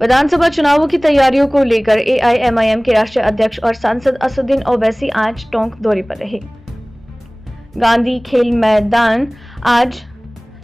विधानसभा चुनावों की तैयारियों को लेकर एआईएमआईएम के राष्ट्रीय अध्यक्ष और सांसद असदुद्दीन ओवैसी आज टोंक दौरे पर रहे। गांधी खेल मैदान आज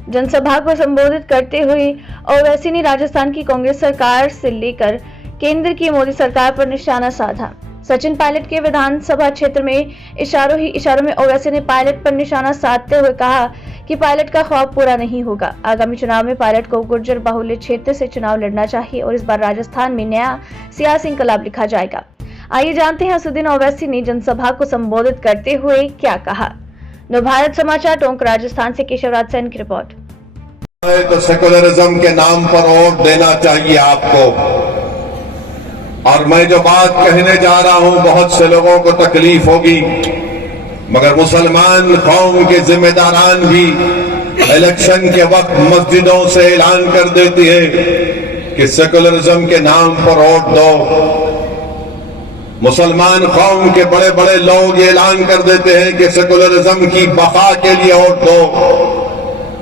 जनसभा को संबोधित करते हुए ओवैसी ने राजस्थान की कांग्रेस सरकार से लेकर केंद्र की मोदी सरकार पर निशाना साधा। सचिन पायलट के विधानसभा क्षेत्र में इशारों में ओवैसी ने पायलट पर निशाना साधते हुए कहा कि पायलट का ख्वाब पूरा नहीं होगा। आगामी चुनाव में पायलट को गुर्जर बाहुल्य क्षेत्र से चुनाव लड़ना चाहिए और इस बार राजस्थान में नया सियासी इंकलाब लिखा जाएगा। आइए जानते हैं असदुद्दीन ओवैसी ने जनसभा को संबोधित करते हुए क्या कहा। नवभारत समाचार टोंक राजस्थान से केशवराज सेन की रिपोर्ट। तो सेकुलरिज्म के नाम पर वोट देना चाहिए आपको। और मैं जो बात कहने जा रहा हूं बहुत से लोगों को तकलीफ होगी, मगर मुसलमान कौम के जिम्मेदारान भी इलेक्शन के वक्त मस्जिदों से ऐलान कर देती है कि सेकुलरिज्म के नाम पर वोट दो। मुसलमान कौम के बड़े बड़े लोग ऐलान कर देते हैं कि सेकुलरिज्म की बका के लिए वोट दो।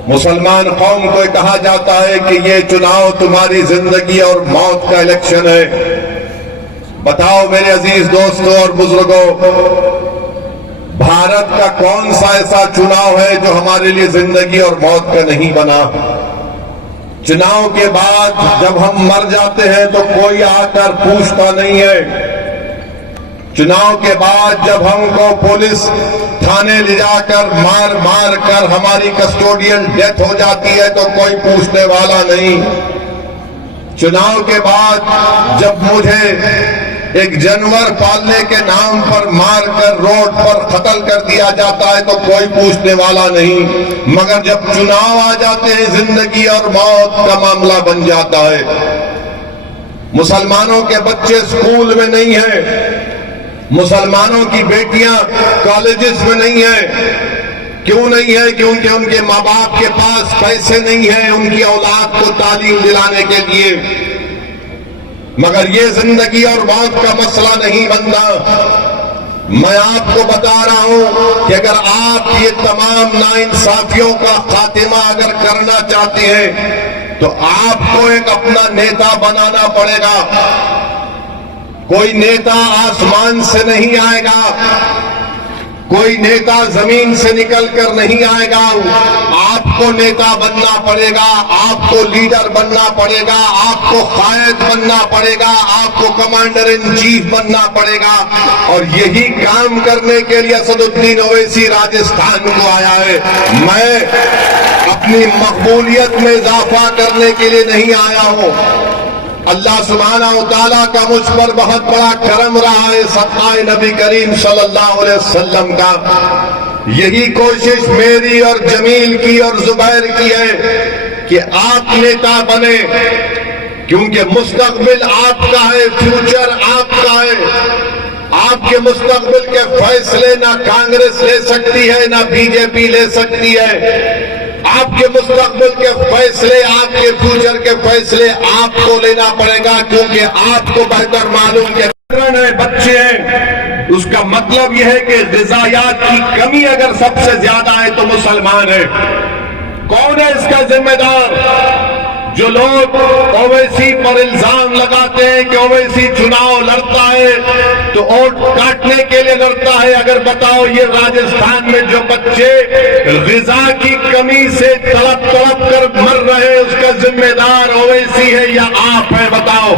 मुसलमान कौम को कहा जाता है कि ये चुनाव तुम्हारी जिंदगी और मौत का इलेक्शन है। बताओ मेरे अजीज दोस्तों और बुजुर्गों, भारत का कौन सा ऐसा चुनाव है जो हमारे लिए जिंदगी और मौत का नहीं बना? चुनाव के बाद जब हम मर जाते हैं तो कोई आकर पूछता नहीं है। चुनाव के बाद जब हमको पुलिस थाने ले जाकर मार मार कर हमारी कस्टोडियल डेथ हो जाती है तो कोई पूछने वाला नहीं। चुनाव के बाद जब मुझे एक जानवर पालने के नाम पर मारकर रोड पर कत्ल कर दिया जाता है तो कोई पूछने वाला नहीं। मगर जब चुनाव आ जाते हैं जिंदगी और मौत का मामला बन जाता है। मुसलमानों के बच्चे स्कूल में नहीं है, मुसलमानों की बेटियां कॉलेजेस में नहीं है। क्यों नहीं है? क्योंकि उनके माँ बाप के पास पैसे नहीं है उनकी औलाद को तालीम दिलाने के लिए। मगर ये जिंदगी और मौत का मसला नहीं बनता। मैं आपको बता रहा हूं कि अगर आप ये तमाम नाइंसाफियों का खात्मा अगर करना चाहते हैं तो आपको एक अपना नेता बनाना पड़ेगा। कोई नेता आसमान से नहीं आएगा, कोई नेता जमीन से निकल कर नहीं आएगा। आपको नेता बनना पड़ेगा, आपको लीडर बनना पड़ेगा, आपको कायद बनना पड़ेगा, आपको कमांडर इन चीफ बनना पड़ेगा। और यही काम करने के लिए असदुद्दीन ओवैसी राजस्थान को आया है। मैं अपनी मकबूलियत में इजाफा करने के लिए नहीं आया हूं। अल्लाह सुब्हानहू व तआला का मुझ पर बहुत बड़ा करम रहा है सत्ताए नबी करीम सल्लल्लाहु अलैहि वसल्लम का। यही कोशिश मेरी और जमील की और जुबैर की है कि आप नेता बने, क्योंकि मुस्तकबिल आपका है, फ्यूचर आपका है। आपके मुस्तकबिल के फैसले ना कांग्रेस ले सकती है ना बीजेपी ले सकती है। आपके मुस्तकबिल के फैसले, आपके फ्यूचर के फैसले आपको लेना पड़ेगा, क्योंकि आपको बेहतर मालूम है बच्चे हैं। उसका मतलब यह है कि ग़िज़ायात की कमी अगर सबसे ज्यादा है तो मुसलमान है। कौन है इसका जिम्मेदार? जो लोग ओवैसी पर इल्जाम लगाते हैं कि ओवैसी चुनाव लड़ता है तो वोट काटने के लिए लड़ता है। अगर बताओ ये राजस्थान में जो बच्चे ग़िज़ा की कमी से तड़प तड़प कर मर रहे हैं उसका जिम्मेदार ओवैसी है या आप है? बताओ।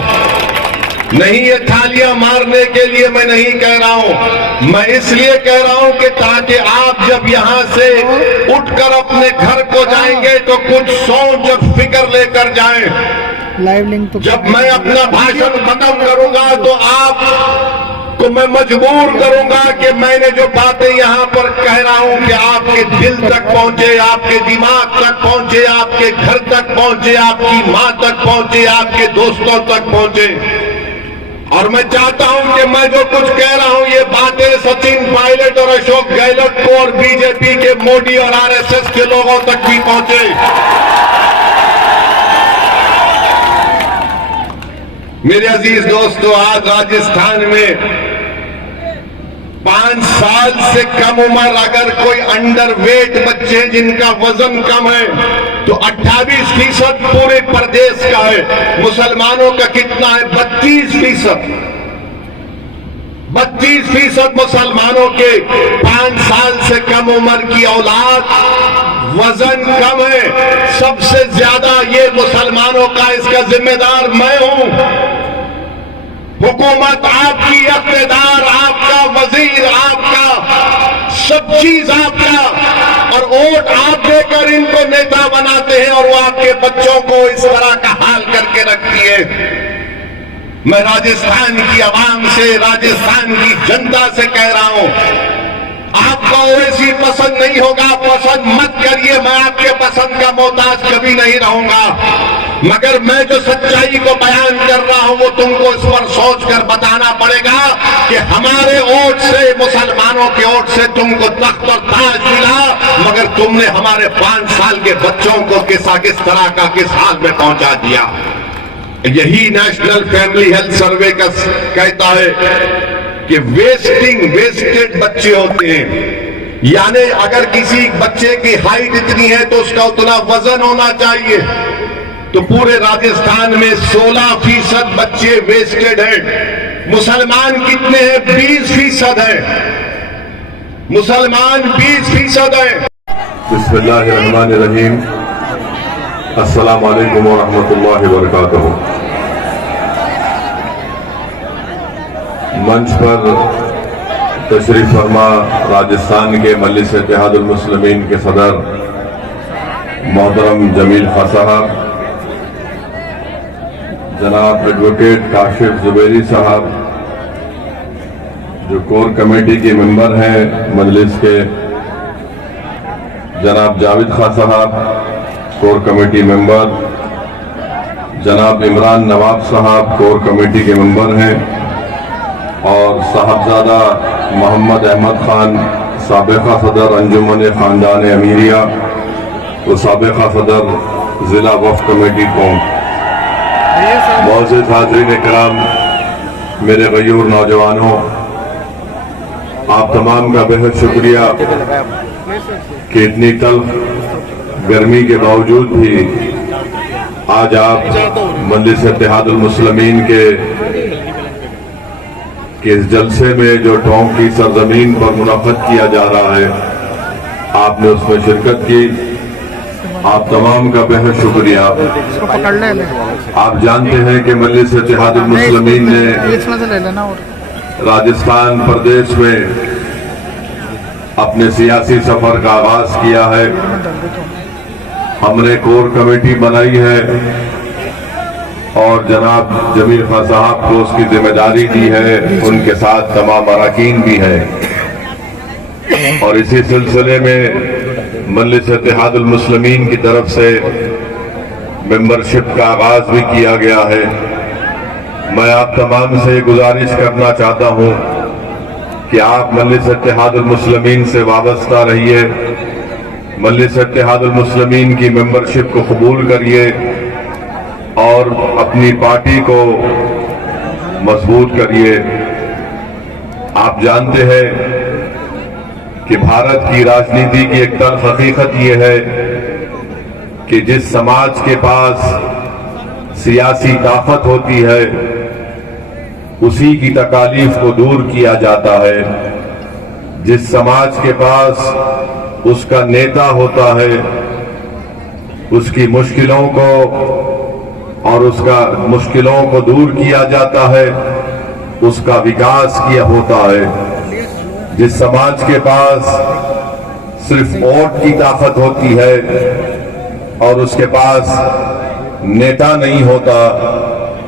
नहीं, ये थालियां मारने के लिए मैं नहीं कह रहा हूं, मैं इसलिए कह रहा हूं कि ताकि आप जब यहां से उठकर अपने घर को जाएंगे तो कुछ सोच और फिक्र लेकर जाएं। लाइव लिंक तो जब मैं अपना भाषण खत्म करूंगा तो आपको मैं मजबूर करूंगा कि मैंने जो बातें यहां पर कह रहा हूं कि आपके दिल तक पहुंचे, आपके दिमाग तक पहुंचे, आपके घर तक पहुंचे, आपकी मां तक पहुंचे, आपके दोस्तों तक पहुंचे। और मैं चाहता हूं कि मैं जो कुछ कह रहा हूं ये बातें सचिन पायलट और अशोक गहलोत को और बीजेपी के मोदी और आरएसएस के लोगों तक भी पहुंचे। मेरे अजीज दोस्तों, आज राजस्थान में 5 साल से कम उम्र अगर कोई अंडरवेट बच्चे जिनका वजन कम है तो 28% पूरे प्रदेश का है। मुसलमानों का कितना है? 32%। 32% मुसलमानों के 5 साल से कम उम्र की औलाद, वजन कम है। सबसे ज्यादा ये मुसलमानों का, इसका जिम्मेदार मैं हूं। हुकूमत आपकी, इख्तिदार आपका, वजीर आपका, सब चीज आपका, और वोट आप देकर इनको नेता बनाते हैं और वो आपके बच्चों को इस तरह का हाल करके रखती है। मैं राजस्थान की आवाम से, राजस्थान की जनता से कह रहा हूं, आपको ओवैसी पसंद नहीं होगा, पसंद मत करिए। मैं आपके पसंद का मोहताज कभी नहीं रहूंगा, मगर मैं जो सच्चाई को बयान कर रहा हूं वो तुमको इस पर सोचकर बताना पड़ेगा कि हमारे वोट से, मुसलमानों के वोट से तुमको तख्त और ताज मिला, मगर तुमने हमारे 5 साल के बच्चों को किस तरह का, किस हाल में पहुंचा दिया। यही नेशनल फैमिली हेल्थ सर्वे का कहता है कि वेस्टेड बच्चे होते हैं। यानी अगर किसी बच्चे की हाइट इतनी है तो उसका उतना वजन होना चाहिए। तो पूरे राजस्थान में 16% बच्चे वेस्टेड हैं। मुसलमान कितने हैं? 20% हैं। मुसलमान 20% हैं। बिस्मिल्लाहिर्रहमानिर्रहीम। अस्सलामु अलैकुम व रहमतुल्लाहि व बरकातहू। मंच पर तशरीफ फरमा राजस्थान के मजलिस इत्तेहादुल मुस्लिमीन के सदर मोहतरम जमील खां साहब, जनाब एडवोकेट काशिफ जुबैरी साहब, जो कोर कमेटी के मेंबर हैं मजलिस के, जनाब जावेद खां साहब कोर कमेटी मेंबर, जनाब इमरान नवाब साहब कोर कमेटी के मेंबर हैं, और साहबजादा मोहम्मद अहमद खान साबिका सदर अंजुमन खानदान अमीरिया व साबिका सदर जिला वफ़ कमेटी कौम, मौजूद हाज़रीन कराम, मेरे गयूर नौजवानों, आप तमाम का बेहद शुक्रिया कि इतनी तल्ख गर्मी के बावजूद भी आज आप मजलिस इत्तेहादुल मुस्लिमीन के इस जलसे में जो टोंक की सरजमीन पर मुनक़्क़द किया जा रहा है, आपने उसमें शिरकत की। आप तमाम का बेहद शुक्रिया। आप जानते हैं कि मजलिस इत्तेहादुल मुस्लिमीन ने राजस्थान प्रदेश में अपने सियासी सफर का आगाज किया है। हमने कोर कमेटी बनाई है और जनाब जमील खां साहब को उसकी जिम्मेदारी दी है, उनके साथ तमाम अरकान भी हैं। और इसी सिलसिले में मजलिस इत्तेहादुल मुस्लिमीन की तरफ से मेंबरशिप का आगाज भी किया गया है। मैं आप तमाम से गुजारिश करना चाहता हूं कि आप मजलिस इत्तेहादुल मुस्लिमीन से वाबस्ता रहिए, मजलिस इत्तेहादुल मुस्लिमीन की मेंबरशिप को कबूल करिए और अपनी पार्टी को मजबूत करिए। आप जानते हैं कि भारत की राजनीति की एक तल्ख हकीकत यह है कि जिस समाज के पास सियासी ताकत होती है उसी की तकालीफ को दूर किया जाता है। जिस समाज के पास उसका नेता होता है उसकी मुश्किलों को और उसका मुश्किलों को दूर किया जाता है, उसका विकास किया होता है। जिस समाज के पास सिर्फ वोट की ताकत होती है और उसके पास नेता नहीं होता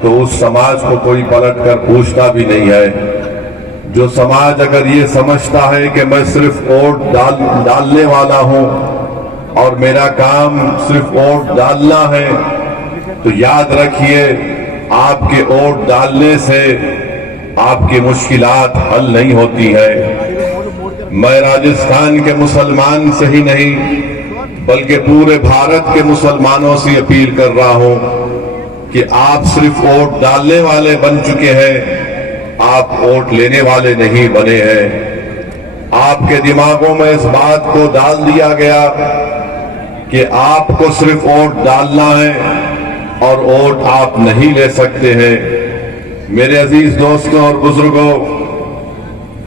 तो उस समाज को कोई पलट कर पूछता भी नहीं है। जो समाज अगर ये समझता है कि मैं सिर्फ वोट डालने वाला हूं और मेरा काम सिर्फ वोट डालना है, तो याद रखिए आपके वोट डालने से आपकी मुश्किलात हल नहीं होती है। मैं राजस्थान के मुसलमान से ही नहीं बल्कि पूरे भारत के मुसलमानों से अपील कर रहा हूं कि आप सिर्फ वोट डालने वाले बन चुके हैं, आप वोट लेने वाले नहीं बने हैं। आपके दिमागों में इस बात को डाल दिया गया कि आपको सिर्फ वोट डालना है और वोट आप नहीं ले सकते हैं। मेरे अजीज दोस्तों और बुजुर्गों,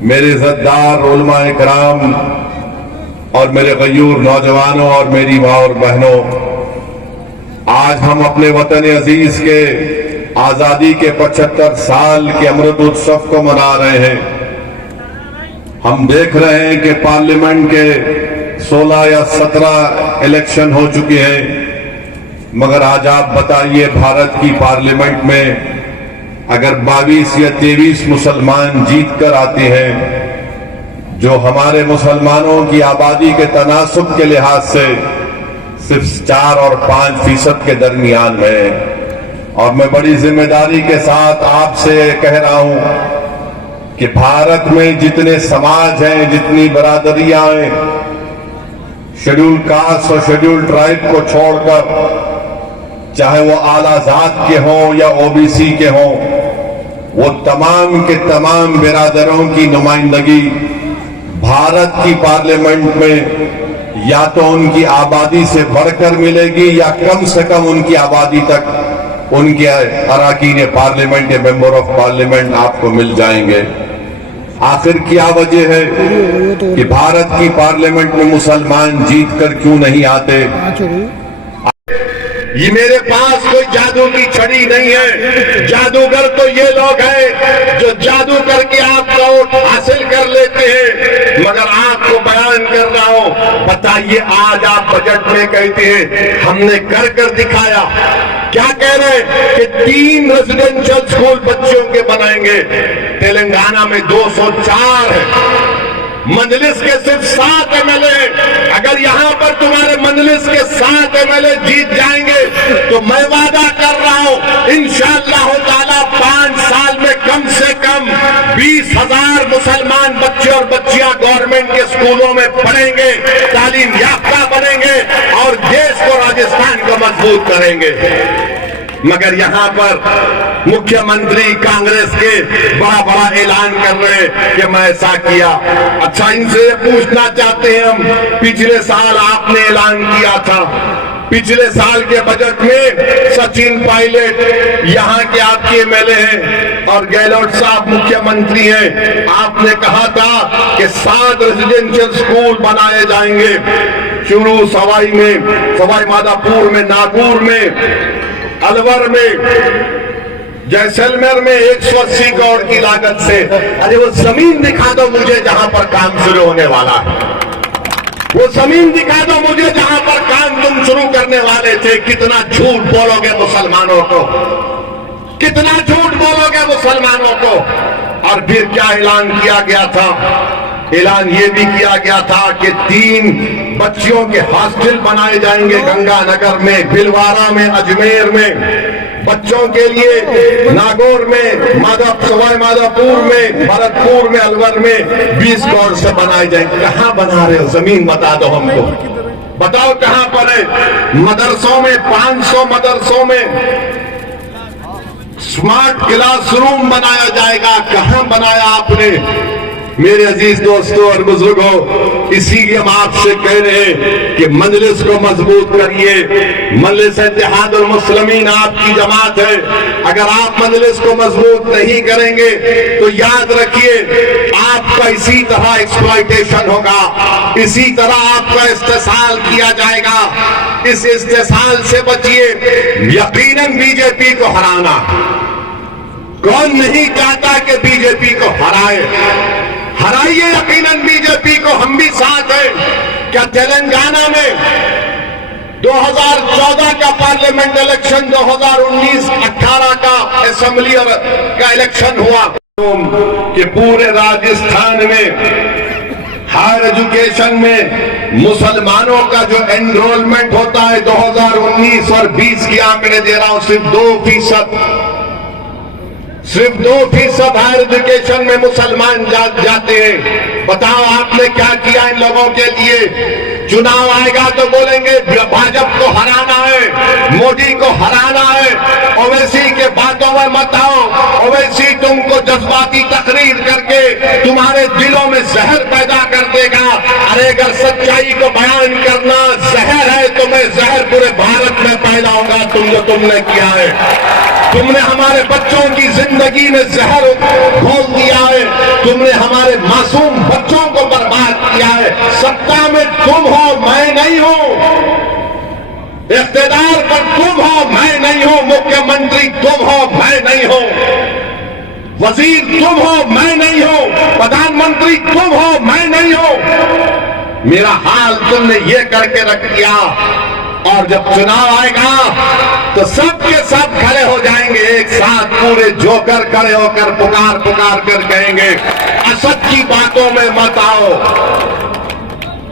मेरे इज्जतदार उलमाए कराम और मेरे गयूर नौजवानों और मेरी माँ और बहनों, आज हम अपने वतन अजीज के आजादी के 75 साल के अमृत उत्सव को मना रहे हैं। हम देख रहे हैं कि पार्लियामेंट के 16 या 17 इलेक्शन हो चुके हैं, मगर आज आप बताइए भारत की पार्लियामेंट में अगर 22 या 23 मुसलमान जीत कर आते हैं, जो हमारे मुसलमानों की आबादी के तनासुब के लिहाज से सिर्फ 4 और 5% के दरमियान में है। और मैं बड़ी जिम्मेदारी के साथ आपसे कह रहा हूं कि भारत में जितने समाज हैं, जितनी बरादरियां हैं, शेड्यूल कास्ट और शेड्यूल ट्राइब को छोड़कर, चाहे वो आला जात के हों या ओबीसी के हों, वो तमाम के तमाम बिरादरों की नुमाइंदगी भारत की पार्लियामेंट में या तो उनकी आबादी से बढ़कर मिलेगी या कम से कम उनकी आबादी तक उनके अरकान पार्लियामेंट या मेंबर ऑफ पार्लियामेंट आपको मिल जाएंगे। आखिर क्या वजह है कि भारत की पार्लियामेंट में मुसलमान जीतकर क्यों नहीं आते? ये मेरे पास कोई जादू की छड़ी नहीं है। जादूगर तो ये लोग हैं जो जादू करके आपका वोट हासिल कर लेते हैं। मगर आपको बयान कर रहा हूं, बताइए आज आप बजट में कहते हैं हमने कर कर दिखाया। क्या कह रहे हैं कि 3 रेजिडेंशियल स्कूल बच्चों के बनाएंगे। तेलंगाना में 204 है, मजलिस के सिर्फ 7 एमएलए हैं। अगर यहां पर तुम्हारे मजलिस के 7 एमएलए जीत जाएंगे तो मैं वादा कर रहा हूं इंशाअल्लाह ताला 5 साल में कम से कम 20,000 मुसलमान बच्चे और बच्चियां गवर्नमेंट के स्कूलों में पढ़ेंगे, तालीम याफ्ता बनेंगे और देश को, राजस्थान को मजबूत करेंगे। मगर यहां पर मुख्यमंत्री कांग्रेस के बड़ा बड़ा ऐलान कर रहे हैं कि मैं ऐसा किया। अच्छा, इनसे पूछना चाहते हैं हम, पिछले साल आपने ऐलान किया था, पिछले साल के बजट में सचिन पायलट यहां के आपके एमएलए हैं और गहलोत साहब मुख्यमंत्री हैं, आपने कहा था कि 7 रेजिडेंशियल स्कूल बनाए जाएंगे। चूरू, सवाई माधोपुर में, नागौर में, अलवर में, जैसलमेर में 180 करोड़ की लागत से। अरे वो जमीन दिखा दो मुझे जहां पर काम शुरू होने वाला है। वो जमीन दिखा दो मुझे जहां पर काम तुम शुरू करने वाले थे। कितना झूठ बोलोगे मुसलमानों को, कितना झूठ बोलोगे मुसलमानों को। और फिर क्या ऐलान किया गया था? ऐलान ये भी किया गया था कि 3 बच्चियों के हॉस्टल बनाए जाएंगे गंगानगर में, भिलवाड़ा में, अजमेर में, बच्चों के लिए नागौर में, सवाई माधोपुर में, भरतपुर में, अलवर में 20 करोड़ से बनाए जाएंगे। कहां बना रहे हो? जमीन बता दो हमको, बताओ कहां पर है? मदरसों में, 500 मदरसों में स्मार्ट क्लासरूम बनाया जाएगा। कहां बनाया आपने? मेरे अजीज दोस्तों और बुजुर्गों, इसीलिए हम आपसे कह रहे हैं कि मजलिस को मजबूत करिए। मजलिस इत्तेहादुल मुस्लिमीन आपकी जमात है। अगर आप मजलिस को मजबूत नहीं करेंगे तो याद रखिए आपका इसी तरह एक्सप्लॉयटेशन होगा, इसी तरह आपका इस्तेसाल किया जाएगा। इस इस्तेसाल से बचिए। यकीनन बीजेपी को हराना, कौन नहीं चाहता कि बीजेपी को हराइए यकीनन बीजेपी को, हम भी साथ हैं। क्या तेलंगाना में 2014 का पार्लियामेंट इलेक्शन, 2019-18 का असेंबली का इलेक्शन हुआ कि पूरे राजस्थान में हायर एजुकेशन में मुसलमानों का जो एनरोलमेंट होता है 2019 और 20 के आंकड़े दे रहा हूं, सिर्फ 2% हायर एजुकेशन में मुसलमान जाते हैं। बताओ आपने क्या किया इन लोगों के लिए? चुनाव आएगा तो बोलेंगे भाजपा को हराना है, मोदी को हराना है। ओवैसी के बातों में मत आओ। ओवैसी तुमको जज्बाती तकरीर करके तुम्हारे दिलों में जहर पैदा कर देगा। अरे अगर सच्चाई को बयान करना जहर है तो मैं जहर पूरे भारत में फैलाऊंगा। तुमने किया है, तुमने हमारे बच्चों की जिंदगी में जहर घोल दिया है, तुमने हमारे मासूम बच्चों को बर्बाद किया है। सत्ता में तुम हो, मैं नहीं हूं। इख्तिदार पर तुम हो, मैं नहीं हूं। मुख्यमंत्री तुम हो, मैं नहीं हूं। वजीर तुम हो, मैं नहीं हूं। प्रधानमंत्री तुम हो, मैं नहीं हूं। मेरा हाल तुमने ये करके रख दिया। और जब चुनाव आएगा तो सब के सब खड़े हो जाएंगे एक साथ, पूरे जोकर खड़े होकर पुकार पुकार कर कहेंगे, असद की बातों में मत आओ,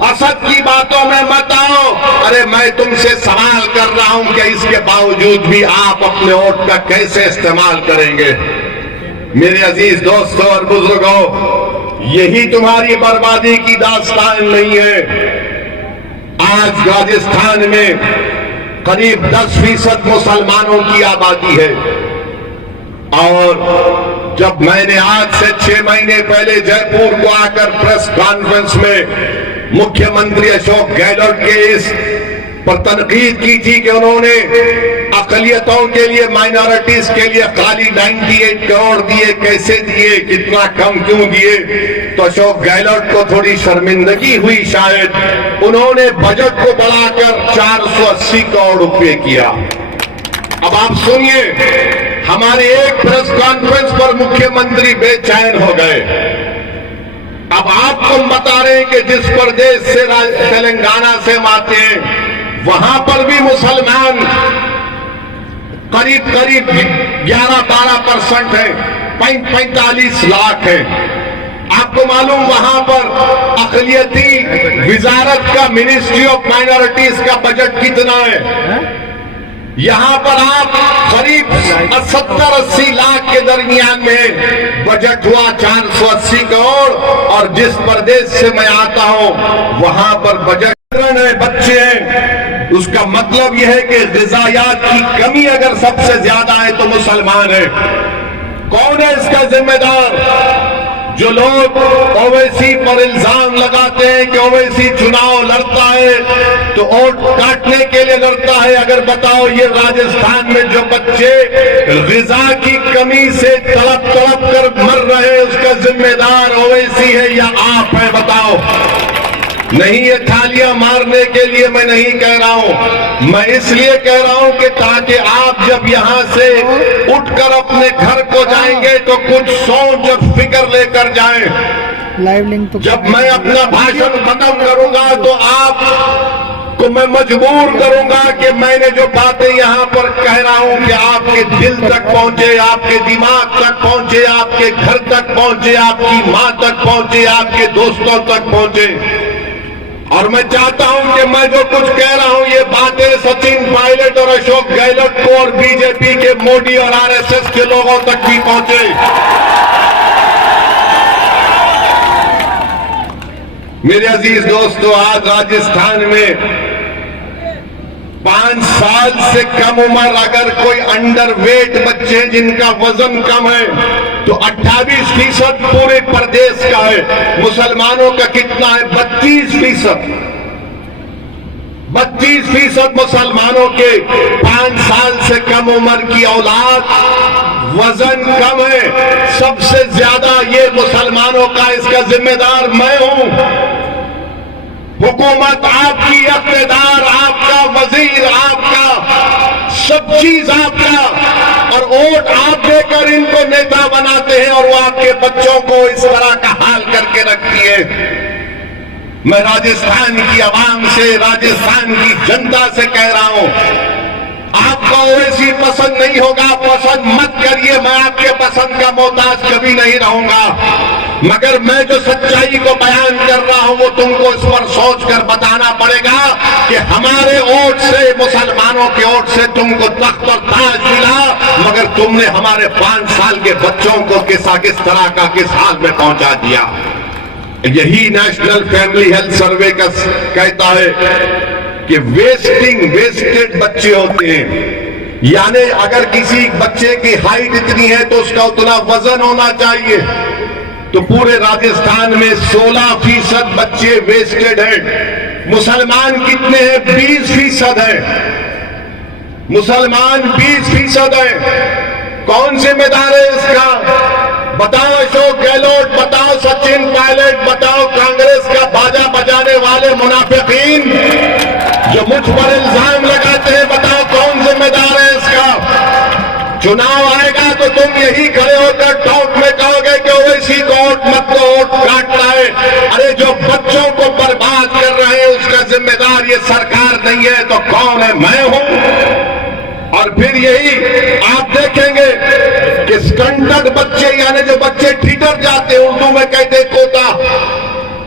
असद की बातों में मत आओ। अरे मैं तुमसे सवाल कर रहा हूं कि इसके बावजूद भी आप अपने वोट का कैसे इस्तेमाल करेंगे? मेरे अजीज दोस्तों और बुजुर्गों, यही तुम्हारी बर्बादी की दास्तान नहीं है। आज राजस्थान में करीब 10% मुसलमानों की आबादी है। और जब मैंने आज से 6 महीने पहले जयपुर को आकर प्रेस कॉन्फ्रेंस में मुख्यमंत्री अशोक गहलोत के इस पर तनकीद की थी कि उन्होंने अकलियतों के लिए, माइनॉरिटीज के लिए खाली 98 करोड़ दिए, कैसे दिए, कितना कम क्यों दिए? तो अशोक गहलोत को थोड़ी शर्मिंदगी हुई शायद। उन्होंने बजट को बढ़ाकर 480 करोड़ रुपए किया। अब आप सुनिए, हमारे एक प्रेस कॉन्फ्रेंस पर मुख्यमंत्री बेचैन हो गए। अब आपको बता रहे हैं कि जिस प्रदेश से, तेलंगाना से हम आते हैं, वहां पर भी मुसलमान करीब 11-12% है, 45 लाख है। आपको मालूम वहां पर अक़लियती विजारत का, मिनिस्ट्री ऑफ माइनॉरिटीज का बजट कितना है? यहां पर आप करीब 70-80 लाख के दरमियान में बजट हुआ 480 करोड़। और जिस प्रदेश से मैं आता हूं वहां पर बजट है, बच्चे हैं। उसका मतलब यह है कि ग़िज़ायात की कमी अगर सबसे ज्यादा है तो मुसलमान है। कौन है इसका जिम्मेदार? जो लोग ओवैसी पर इल्जाम लगाते हैं कि ओवैसी चुनाव लड़ता है तो वोट काटने के लिए लड़ता है। अगर बताओ, ये राजस्थान में जो बच्चे ग़िज़ा की कमी से तड़प तड़प कर मर रहे हैं, उसका जिम्मेदार ओवैसी है या आप है? बताओ। नहीं, ये थालियां मारने के लिए मैं नहीं कह रहा हूं, मैं इसलिए कह रहा हूं कि ताकि आप जब यहां से उठकर अपने घर को जाएंगे तो कुछ सोच और फिक्र लेकर जाएं। लाइव लिंक तो जब मैं अपना भाषण खत्म करूंगा तो आप को मैं मजबूर करूंगा कि मैंने जो बातें यहां पर कह रहा हूं कि आपके दिल तक पहुंचे, आपके दिमाग तक पहुंचे, आपके घर तक पहुंचे, आपकी मां तक पहुंचे, आपके दोस्तों तक पहुंचे। और मैं चाहता हूं कि मैं जो कुछ कह रहा हूं ये बातें सचिन पायलट और अशोक गहलोत को और बीजेपी के मोदी और आरएसएस के लोगों तक भी पहुंचे। मेरे अजीज दोस्तों, आज राजस्थान में 5 साल से कम उम्र अगर कोई अंडरवेट बच्चे जिनका वजन कम है तो 28% पूरे प्रदेश का है। मुसलमानों का कितना है? 32%। 32% मुसलमानों के 5 साल से कम उम्र की औलाद वजन कम है। सबसे ज्यादा ये मुसलमानों का, इसका जिम्मेदार मैं हूं। हुकूमत आपकी, इख्तिदार आपका, वजीर आपका, सब चीज आपका, और वोट आप देकर इनको नेता बनाते हैं और वो आपके बच्चों को इस तरह का हाल करके रखती है। मैं राजस्थान की आवाम से, राजस्थान की जनता से कह रहा हूं, आपको ओवैसी पसंद नहीं होगा, पसंद मत करिए। मैं आपके पसंद का मोहताज कभी नहीं रहूंगा, मगर मैं जो सच्चाई को बयान कर रहा हूं वो तुमको इस पर सोचकर बताना पड़ेगा कि हमारे वोट से, मुसलमानों के वोट से तुमको तख्त और ताज मिला, मगर तुमने हमारे 5 साल के बच्चों को किस तरह का, किस हाल में पहुंचा दिया। यही नेशनल फैमिली हेल्थ सर्वे का कहता है कि वेस्टेड बच्चे होते हैं। यानी अगर किसी बच्चे की हाइट इतनी है तो उसका उतना वजन होना चाहिए, तो पूरे राजस्थान में 16% बच्चे वेस्टेड हैं। मुसलमान कितने हैं? 20% हैं। मुसलमान 20% हैं। कौन जिम्मेदार है इसका? बताओ अशोक गहलोत, बताओ सचिन पायलट, बताओ कांग्रेस का बाजा बजाने वाले मुनाफिकीन जो मुझ पर इल्जाम लगाते हैं, बताओ कौन जिम्मेदार है इसका? चुनाव आएगा तो तुम यही खड़े होकर टॉक में कहोगे कि ओवैसी को वोट मत दो, वोट काटना है। अरे जो बच्चों को बर्बाद कर रहे हैं उसका जिम्मेदार ये सरकार नहीं है तो कौन है? मैं हूं। और फिर यही आप देखेंगे कि स्टंटेड बच्चे, यानी जो बच्चे ठिठर जाते हैं, उर्दू में कहते कोता,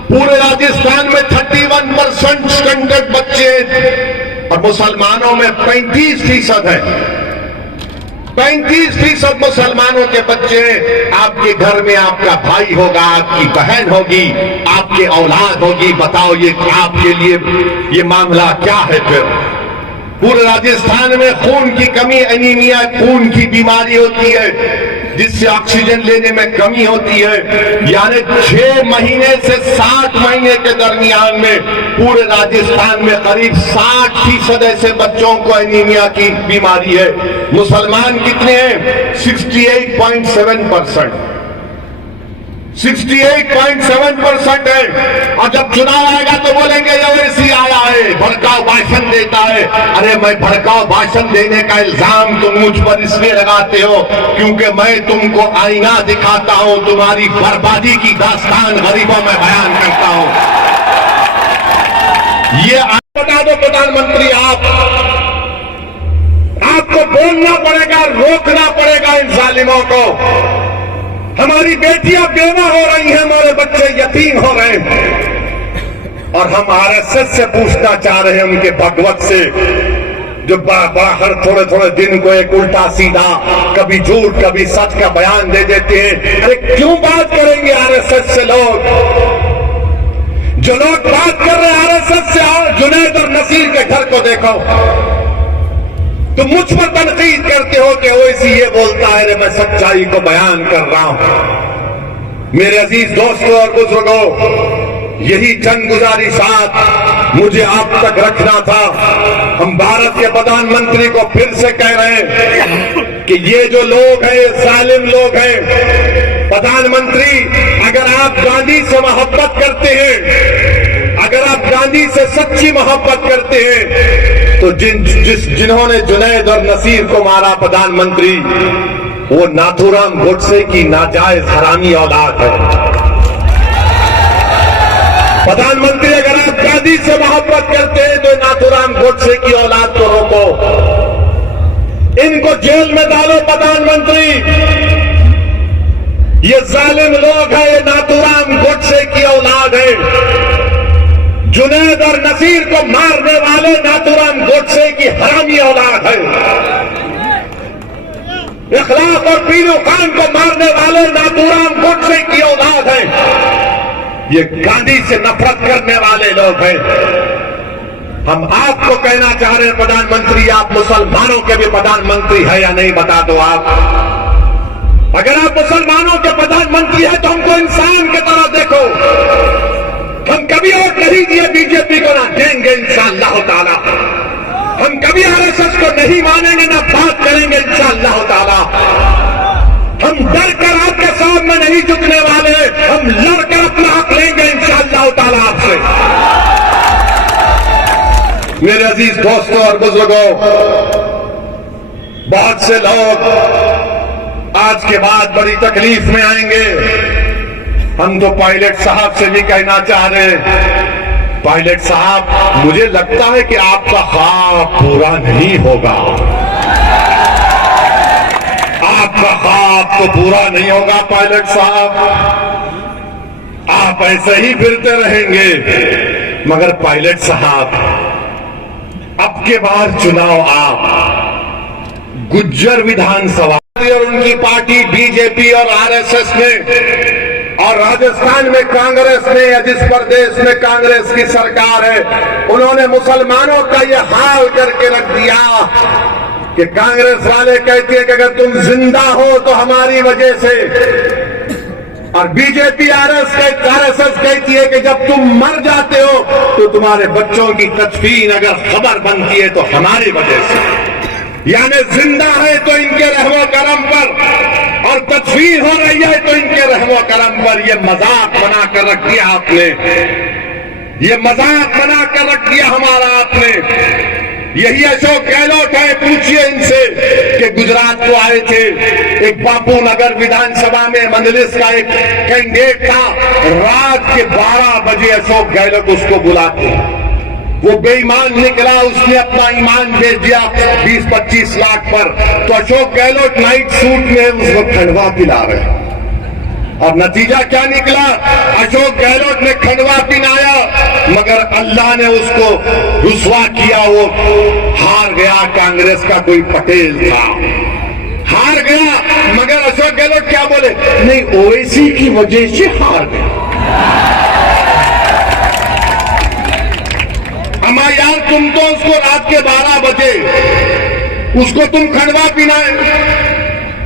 पूरे राजस्थान में 31% स्टंटेड बच्चे और मुसलमानों में 35% है। 35% मुसलमानों के बच्चे। आपके घर में आपका भाई होगा, आपकी बहन होगी, आपके औलाद होगी। बताओ ये आपके लिए ये मामला क्या है? फिर पूरे राजस्थान में खून की कमी, एनीमिया, खून की बीमारी होती है जिससे ऑक्सीजन लेने में कमी होती है। यानी 6 महीने से 60 महीने के दरमियान में पूरे राजस्थान में करीब 60% ऐसे बच्चों को एनीमिया की बीमारी है। मुसलमान कितने हैं? 68.7%। 68.7% है। और जब चुनाव आएगा तो बोलेंगे ओवैसी आया है, भड़काऊ भाषण देता है। अरे मैं भड़काऊ भाषण देने का इल्जाम तुम मुझ पर इसलिए लगाते हो क्योंकि मैं तुमको आईना दिखाता हूं, तुम्हारी बर्बादी की दास्तान गरीबों में बयान करता हूं। ये बता दो प्रधानमंत्री, आपको बोलना पड़ेगा, रोकना पड़ेगा इन जालिमों को। हमारी बेटियां बेवा हो रही हैं, हमारे बच्चे यतीम हो रहे हैं और हम आरएसएस से पूछना चाह रहे हैं, उनके भगवत से जो हर थोड़े थोड़े दिन को एक उल्टा सीधा, कभी झूठ कभी सच का बयान दे देते हैं। अरे क्यों बात करेंगे आरएसएस से लोग? जो लोग बात कर रहे हैं आरएसएस से, और जुनैद और नसीर के घर को देखो तो मुझ पर तनकीद करते हो कि ओवैसी ये बोलता है। रे मैं सच्चाई को बयान कर रहा हूं। मेरे अजीज दोस्तों और बुजुर्गों, यही चंद गुजारिशात मुझे आप तक रखना था। हम भारत के प्रधानमंत्री को फिर से कह रहे हैं कि ये जो लोग हैं, ये जालिम लोग हैं। प्रधानमंत्री, अगर आप गांधी से मोहब्बत करते हैं, अगर आप गांधी से सच्ची मोहब्बत करते हैं, तो जिन्होंने जुनैद और नसीर को मारा प्रधानमंत्री, वो नाथूराम गोडसे की नाजायज हरामी औलाद है। प्रधानमंत्री, अगर आप गांधी से मोहब्बत करते हैं तो नाथूराम गोडसे की औलाद को रोको, इनको जेल में डालो। प्रधानमंत्री, ये जालिम लोग हैं, ये नाथूराम गोडसे की औलाद है। जुनैद और नसीर को मारने वाले नाथूराम गोडसे की हरामी औलाद है। इखलाक और पीनू खान को मारने वाले नाथूराम गोडसे की औलाद है। ये गांधी से नफरत करने वाले लोग हैं। हम आपको कहना चाह रहे हैं प्रधानमंत्री, आप मुसलमानों के भी प्रधानमंत्री है या नहीं, बता दो आप। अगर आप मुसलमानों के प्रधानमंत्री है तो हमको इंसान की तरह देखो। हम कभी वोट नहीं दिए बीजेपी को, ना देंगे इंशाअल्लाह ताला। हम कभी आरएसएस को नहीं मानेंगे, ना बात करेंगे इंशाअल्लाह ताला। हम डर कर आपके सामने नहीं झुकने वाले, हम लड़कर अपना हक लेंगे इंशाअल्लाह ताला आपसे। मेरे अजीज दोस्तों और बुजुर्गों, बहुत से लोग आज के बाद बड़ी तकलीफ में आएंगे। हम तो पायलट साहब से भी कहना चाह रहे हैं, पायलट साहब, मुझे लगता है कि आपका ख्वाब पूरा नहीं होगा। आपका ख्वाब तो पूरा नहीं होगा पायलट साहब, आप ऐसे ही फिरते रहेंगे। मगर पायलट साहब, अब के बाद चुनाव आप गुज्जर विधानसभा और उनकी पार्टी बीजेपी और आरएसएस ने, और राजस्थान में कांग्रेस ने, या जिस प्रदेश में कांग्रेस की सरकार है, उन्होंने मुसलमानों का यह हाल करके रख दिया कि कांग्रेस वाले कहते हैं कि अगर तुम जिंदा हो तो हमारी वजह से और बीजेपी आरएसएस कहती है कि जब तुम मर जाते हो तो तुम्हारे बच्चों की तदफीन अगर खबर बनती है तो हमारी वजह से, यानी जिंदा है तो इनके रहमो करम पर और तदफीन हो रही है तो इनके रहमो करम पर। ये मजाक बना कर रख दिया आपने, ये मजाक बना कर रख दिया हमारा आपने। यही अशोक गहलोत है, पूछिए इनसे कि गुजरात को आए थे, एक बापू नगर विधानसभा में मजलिस का एक कैंडिडेट था, रात के 12 बजे अशोक गहलोत उसको बुलाते, वो बेईमान निकला, उसने अपना ईमान बेच दिया 20-25 लाख पर, तो अशोक गहलोत नाइट सूट में उसको खंडवा पिला रहे, और नतीजा क्या निकला? अशोक गहलोत ने खंडवा पिलाया मगर अल्लाह ने उसको रुसवा किया, वो हार गया। कांग्रेस का कोई पटेल था, हार गया, मगर अशोक गहलोत क्या बोले? नहीं, ओवैसी की वजह से हार गया। अम्मा यार, तुम तो उसको रात के 12 बजे उसको तुम खंडवा पिलाए,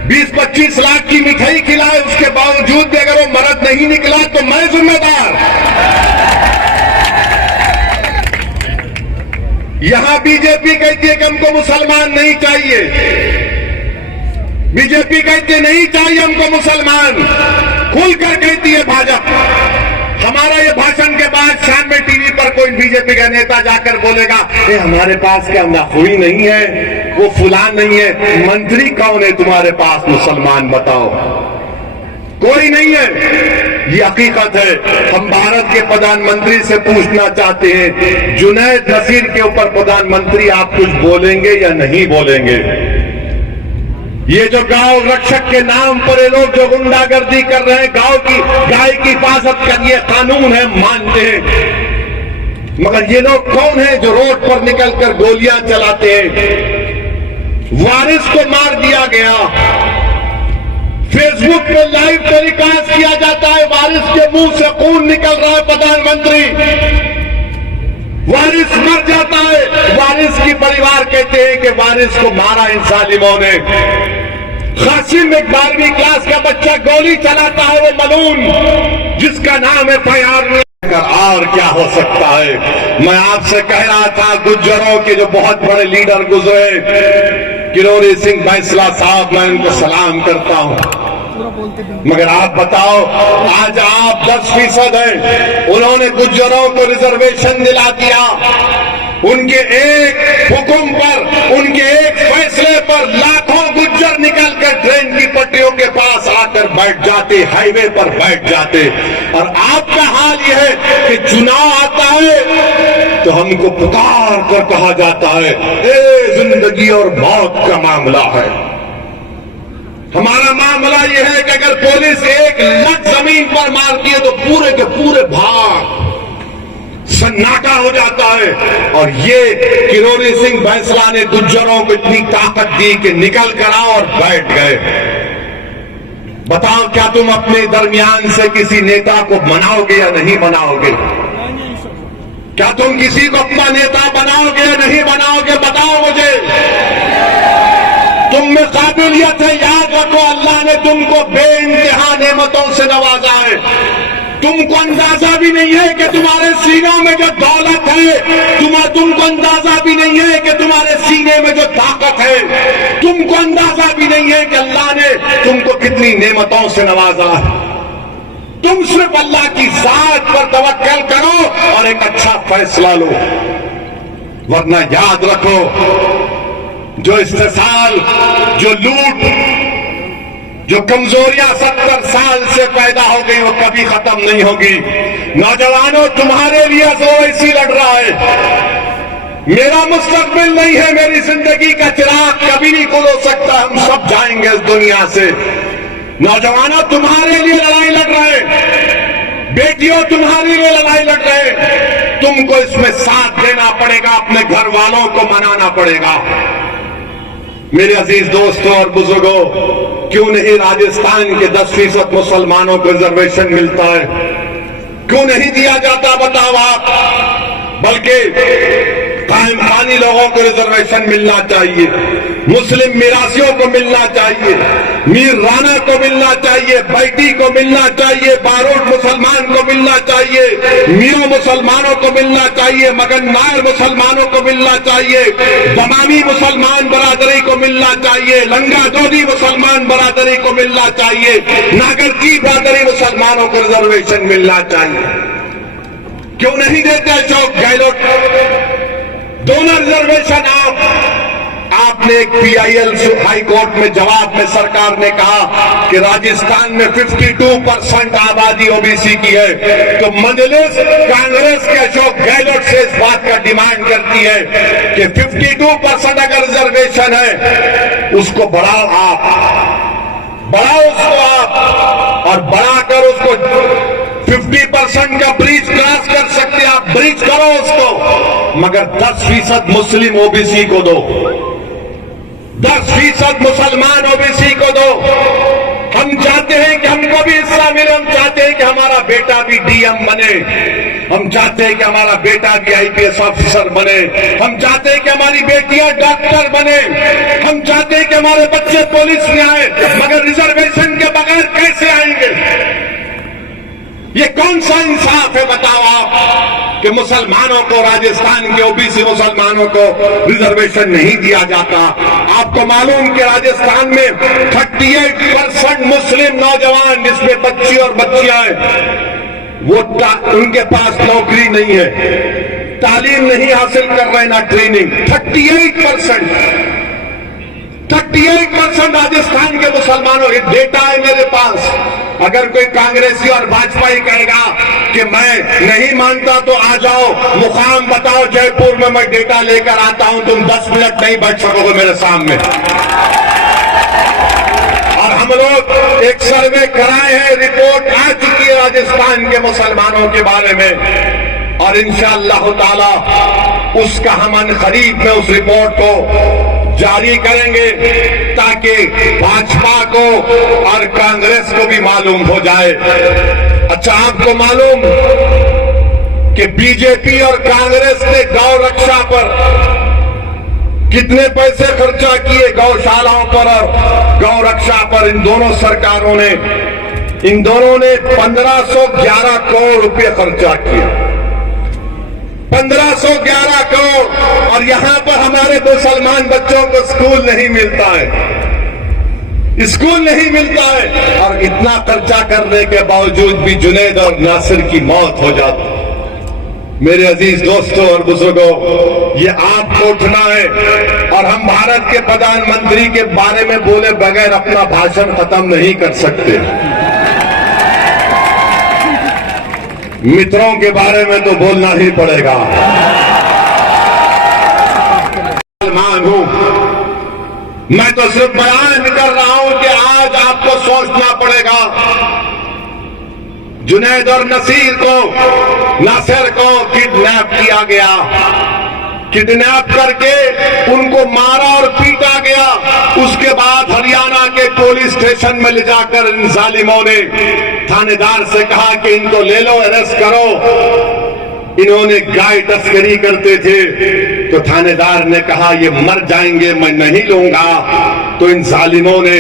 20-25 लाख की मिठाई खिलाए, उसके बावजूद भी अगर वो मर्द नहीं निकला तो मैं जिम्मेदार। यहां बीजेपी कहती है कि हमको मुसलमान नहीं चाहिए, बीजेपी कहती है नहीं चाहिए हमको मुसलमान, खुलकर कहती है भाजपा। हमारा ये भाषण के बाद शाम में टीवी पर कोई बीजेपी का नेता जाकर बोलेगा हमारे पास क्या नखुई नहीं है, वो फुलान नहीं है, मंत्री कौन है तुम्हारे पास मुसलमान बताओ? कोई नहीं है। ये हकीकत है। हम भारत के प्रधानमंत्री से पूछना चाहते हैं, जुनैद नसीर के ऊपर प्रधानमंत्री आप कुछ बोलेंगे या नहीं बोलेंगे? ये जो गांव रक्षक के नाम पर ये लोग जो गुंडागर्दी कर रहे हैं, गांव की गाय की हिफाजत का ये कानून है, मानते हैं, मगर ये लोग कौन है जो रोड पर निकलकर गोलियां चलाते हैं? वारिस को मार दिया गया, फेसबुक पे लाइव टेलीकास्ट किया जाता है, वारिस के मुंह से खून निकल रहा है, प्रधानमंत्री वारिस मर जाता है, वारिस की परिवार कहते हैं कि वारिस को मारा इन जालिमों ने। कासिम एक 12वीं क्लास का बच्चा गोली चलाता है, वो मलून जिसका नाम है फयार में। और क्या हो सकता है? मैं आपसे कह रहा था, गुज्जरों के जो बहुत बड़े लीडर गुजरे, किरोड़ी सिंह बैंसला साहब, मैं उनको सलाम करता हूं, मगर आप बताओ, आज आप 10% हैं, उन्होंने गुज्जरों को रिजर्वेशन दिला दिया, उनके एक हुक्म पर, उनके एक फैसले पर लाखों गुज्जर निकलकर ट्रेन की पटरियों के पास आकर बैठ जाते, हाईवे पर बैठ जाते। और आपका हाल यह है कि चुनाव आता है तो हमको पुकार कर कहा जाता है ए जिंदगी और मौत का मामला है। हमारा मामला यह है कि अगर पुलिस 1 लाख जमीन पर मारती है तो पूरे के पूरे भाग सन्नाटा हो जाता है। और ये किरोड़ी सिंह बैंसला ने गुज्जरों को इतनी ताकत दी कि निकल कर आओ और बैठ गए। बताओ, क्या तुम अपने दरमियान से किसी नेता को मनाओगे या नहीं बनाओगे? क्या तुम किसी को अपना नेता बनाओगे या नहीं बनाओगे? बताओ मुझे। तुम में काबिलियत है, याद रखो, अल्लाह ने तुमको बेइंतहा नेमतों से नवाजा है। तुमको अंदाजा भी नहीं है कि तुम्हारे सीनों में जो दौलत है, तुमको अंदाजा भी नहीं है कि तुम्हारे सीने में जो ताकत है, तुमको अंदाजा भी नहीं है कि अल्लाह ने तुमको कितनी नेमतों से नवाजा है। तुम सिर्फ अल्लाह की जात पर तवक्कल करो और एक अच्छा फैसला लो, वरना याद रखो, जो इस्तेसाल, जो लूट, जो कमजोरियां 70 साल से पैदा हो गई, वो कभी खत्म नहीं होगी। नौजवानों, तुम्हारे लिए ओवैसी लड़ रहा है। मेरा मुस्तकबिल नहीं है, मेरी जिंदगी का चिराग कभी नहीं खुल हो सकता, हम सब जाएंगे इस दुनिया से। नौजवानों, तुम्हारे लिए लड़ाई लड़ रहे हैं, बेटियों तुम्हारे लिए लड़ाई लड़ रहे हैं। तुमको इसमें साथ देना पड़ेगा, अपने घर वालों को मनाना पड़ेगा। मेरे अजीज दोस्तों और बुजुर्गों, क्यों नहीं राजस्थान के 10% मुसलमानों को रिजर्वेशन मिलता है? क्यों नहीं दिया जाता? बताओ आप। बल्कि खानदानी लोगों को रिजर्वेशन मिलना चाहिए, मुस्लिम मिरासियों को मिलना चाहिए, मीर राना को मिलना चाहिए, बैटी को मिलना चाहिए, बारूद मुसलमान को मिलना चाहिए, मीरों मुसलमानों को मिलना चाहिए, मगन नायर मुसलमानों को मिलना चाहिए, बमामी मुसलमान बरादरी को मिलना चाहिए, लंगा जोधी मुसलमान बरादरी को मिलना चाहिए, नागरकी बरादरी मुसलमानों को रिजर्वेशन मिलना चाहिए। क्यों नहीं देते अशोक गहलोत? दोनों रिजर्वेशन आपने एक पीआईएल हाई कोर्ट में जवाब में सरकार ने कहा कि राजस्थान में 52% आबादी ओबीसी की है, तो मजलिस कांग्रेस के अशोक गहलोत से इस बात का डिमांड करती है कि 52% अगर रिजर्वेशन है उसको बढ़ाओ, बढ़ाओ उसको आप, और बढ़ाकर उसको 50% का ब्रिज क्रॉस कर सकते, आप ब्रिज करो उसको, मगर 10% मुस्लिम ओबीसी को दो, 10% मुसलमान ओबीसी को दो। हम चाहते हैं कि हमको भी हिस्सा मिले, हम चाहते हैं कि हमारा बेटा भी डीएम बने, हम चाहते हैं कि हमारा बेटा भी आईपीएस ऑफिसर बने, हम चाहते हैं कि हमारी बेटियां डॉक्टर बने, हम चाहते हैं कि हमारे बच्चे पुलिस में आए, मगर रिजर्वेशन के बगैर कैसे आएंगे? ये कौन सा इंसाफ है बताओ आप कि मुसलमानों को, राजस्थान के ओबीसी मुसलमानों को रिजर्वेशन नहीं दिया जाता? आपको मालूम कि राजस्थान में 38% मुस्लिम नौजवान, जिसमें बच्ची और बच्चियां हैं, वो उनके पास नौकरी नहीं है, तालीम नहीं हासिल कर रहे, ना ट्रेनिंग। 38% राजस्थान के मुसलमानों, ये डेटा है मेरे पास। अगर कोई कांग्रेसी और भाजपाई कहेगा कि मैं नहीं मानता तो आ जाओ, मुकाम बताओ जयपुर में, मैं डेटा लेकर आता हूं, तुम 10 मिनट नहीं बैठ सकोगे मेरे सामने। और हम लोग एक सर्वे कराए हैं, रिपोर्ट आ चुकी है राजस्थान के मुसलमानों के बारे में, और इंशाअल्लाह ताला उसका हम अनकरीब में उस रिपोर्ट को जारी करेंगे ताकि भाजपा को और कांग्रेस को भी मालूम हो जाए। अच्छा, आपको मालूम कि बीजेपी और कांग्रेस ने गौ रक्षा पर कितने पैसे खर्चा किए, गौशालाओं पर और गौ रक्षा पर? इन दोनों सरकारों ने, इन दोनों ने 1511 करोड़ रुपए खर्चा किए, 1511 करोड़। और यहां पर हमारे मुसलमान बच्चों को स्कूल नहीं मिलता है, स्कूल नहीं मिलता है, और इतना खर्चा करने के बावजूद भी जुनैद और नासिर की मौत हो जाती। मेरे अजीज दोस्तों और बुजुर्गों, ये आपको उठना है, और हम भारत के प्रधानमंत्री के बारे में बोले बगैर अपना भाषण खत्म नहीं कर सकते। मित्रों के बारे में तो बोलना ही पड़ेगा। मुसलमान हूं, मैं तो सिर्फ बयान कर रहा हूं कि आज आपको सोचना पड़ेगा। जुनैद और नासिर को किडनैप किया गया, किडनैप करके उनको मारा और पीटा गया। उसके बाद हरियाणा के पुलिस स्टेशन में ले जाकर इन जालिमों ने थानेदार से कहा कि इनको ले लो, अरेस्ट करो। इन्होंने गाय तस्करी करते थे, तो थानेदार ने कहा ये मर जाएंगे, मैं नहीं लूंगा। तो इन जालिमों ने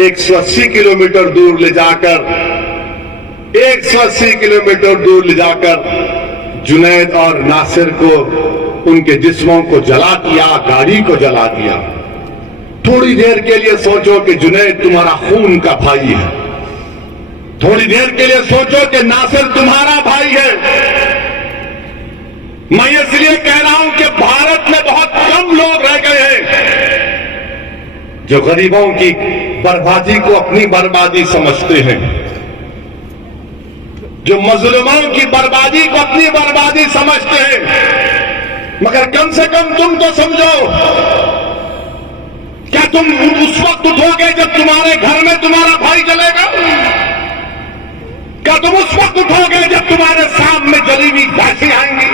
180 किलोमीटर दूर ले जाकर 180 किलोमीटर दूर ले जाकर जुनैद और नासिर को, उनके जिस्मों को जला दिया, गाड़ी को जला दिया। थोड़ी देर के लिए सोचो कि जुनैद तुम्हारा खून का भाई है, थोड़ी देर के लिए सोचो कि नासिर तुम्हारा भाई है। मैं इसलिए कह रहा हूं कि भारत में बहुत कम लोग रह गए हैं जो गरीबों की बर्बादी को अपनी बर्बादी समझते हैं, जो मजलूमों की बर्बादी को अपनी बर्बादी समझते हैं। मगर कम से कम तुम तो समझो, क्या तुम उस वक्त उठोगे जब तुम्हारे घर में तुम्हारा भाई जलेगा? क्या तुम उस वक्त उठोगे जब तुम्हारे सामने जली हुई लाशें आएंगी?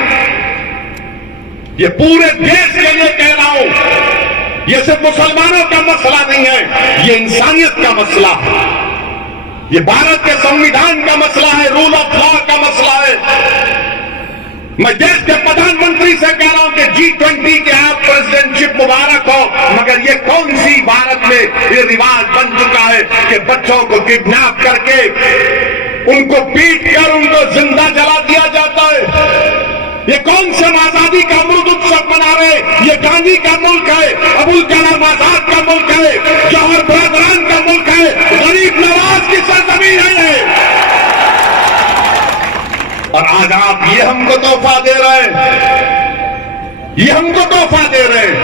ये पूरे देश के लिए कह रहा हूं, ये सिर्फ मुसलमानों का मसला नहीं है, ये इंसानियत का मसला है, ये भारत के संविधान का मसला है, रूल ऑफ लॉ का मसला है। मैं देश के प्रधानमंत्री से कह रहा हूं कि G20 के आप प्रेसिडेंटशिप मुबारक हो, मगर ये कौन सी भारत में ये रिवाज बन चुका है कि बच्चों को किडनैप करके उनको पीट कर उनको जिंदा जला दिया जाता है। ये कौन से आजादी का अमृत उत्सव मना रहे? ये गांधी का मुल्क है, अबुल कलाम आजाद का मुल्क है, जवाहर बरदरान का मुल्क है, गरीब नवाज की सरजमीन है ये। और आज आप ये हमको तोहफा दे रहे हैं, ये हमको तोहफा दे रहे हैं।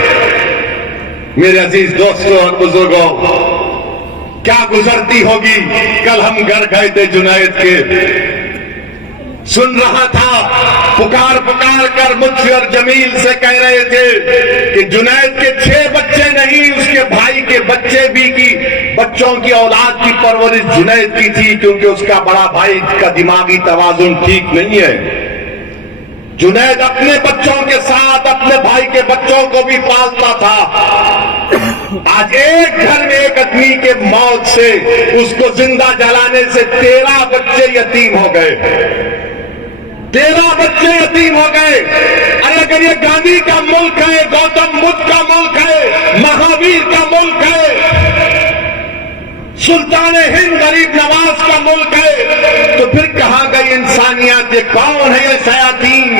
मेरे अजीज दोस्तों और बुजुर्गों, क्या गुजरती होगी। कल हम घर गए थे जुनैद के, सुन रहा था, पुकार पुकार कर मुझसे और जमील से कह रहे थे कि जुनैद के 6 बच्चे नहीं, उसके भाई के बच्चे भी की बच्चों की औलाद की परवरिश जुनैद की थी, क्योंकि उसका बड़ा भाई का दिमागी तवाजुन ठीक नहीं है। जुनैद अपने बच्चों के साथ अपने भाई के बच्चों को भी पालता था। आज एक घर में एक आदमी के मौत से, उसको जिंदा जलाने से 13 बच्चे यतीम हो गए, 13 बच्चे यतीम हो गए। अरे अगर ये गांधी का मुल्क है, गौतम बुद्ध का मुल्क है, महावीर का मुल्क है, सुल्तान हिंद गरीब नवाज का मुल्क है, तो फिर कहां गई इंसानियत? ये कौन है ये शयातीन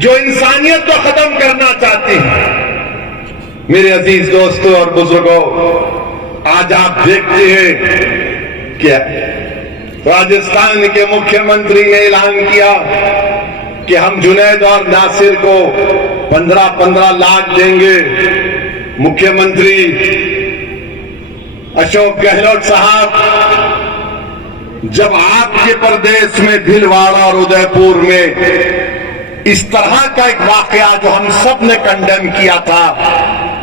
जो इंसानियत को खत्म करना चाहते हैं? मेरे अजीज दोस्तों और बुजुर्गों, आज आप देखते हैं कि राजस्थान के मुख्यमंत्री ने ऐलान किया कि हम जुनैद और नासिर को 15-15 लाख देंगे। मुख्यमंत्री अशोक गहलोत साहब, जब आपके प्रदेश में भीलवाड़ा और उदयपुर में इस तरह का एक वाकया जो हम सब ने कंडेम किया था,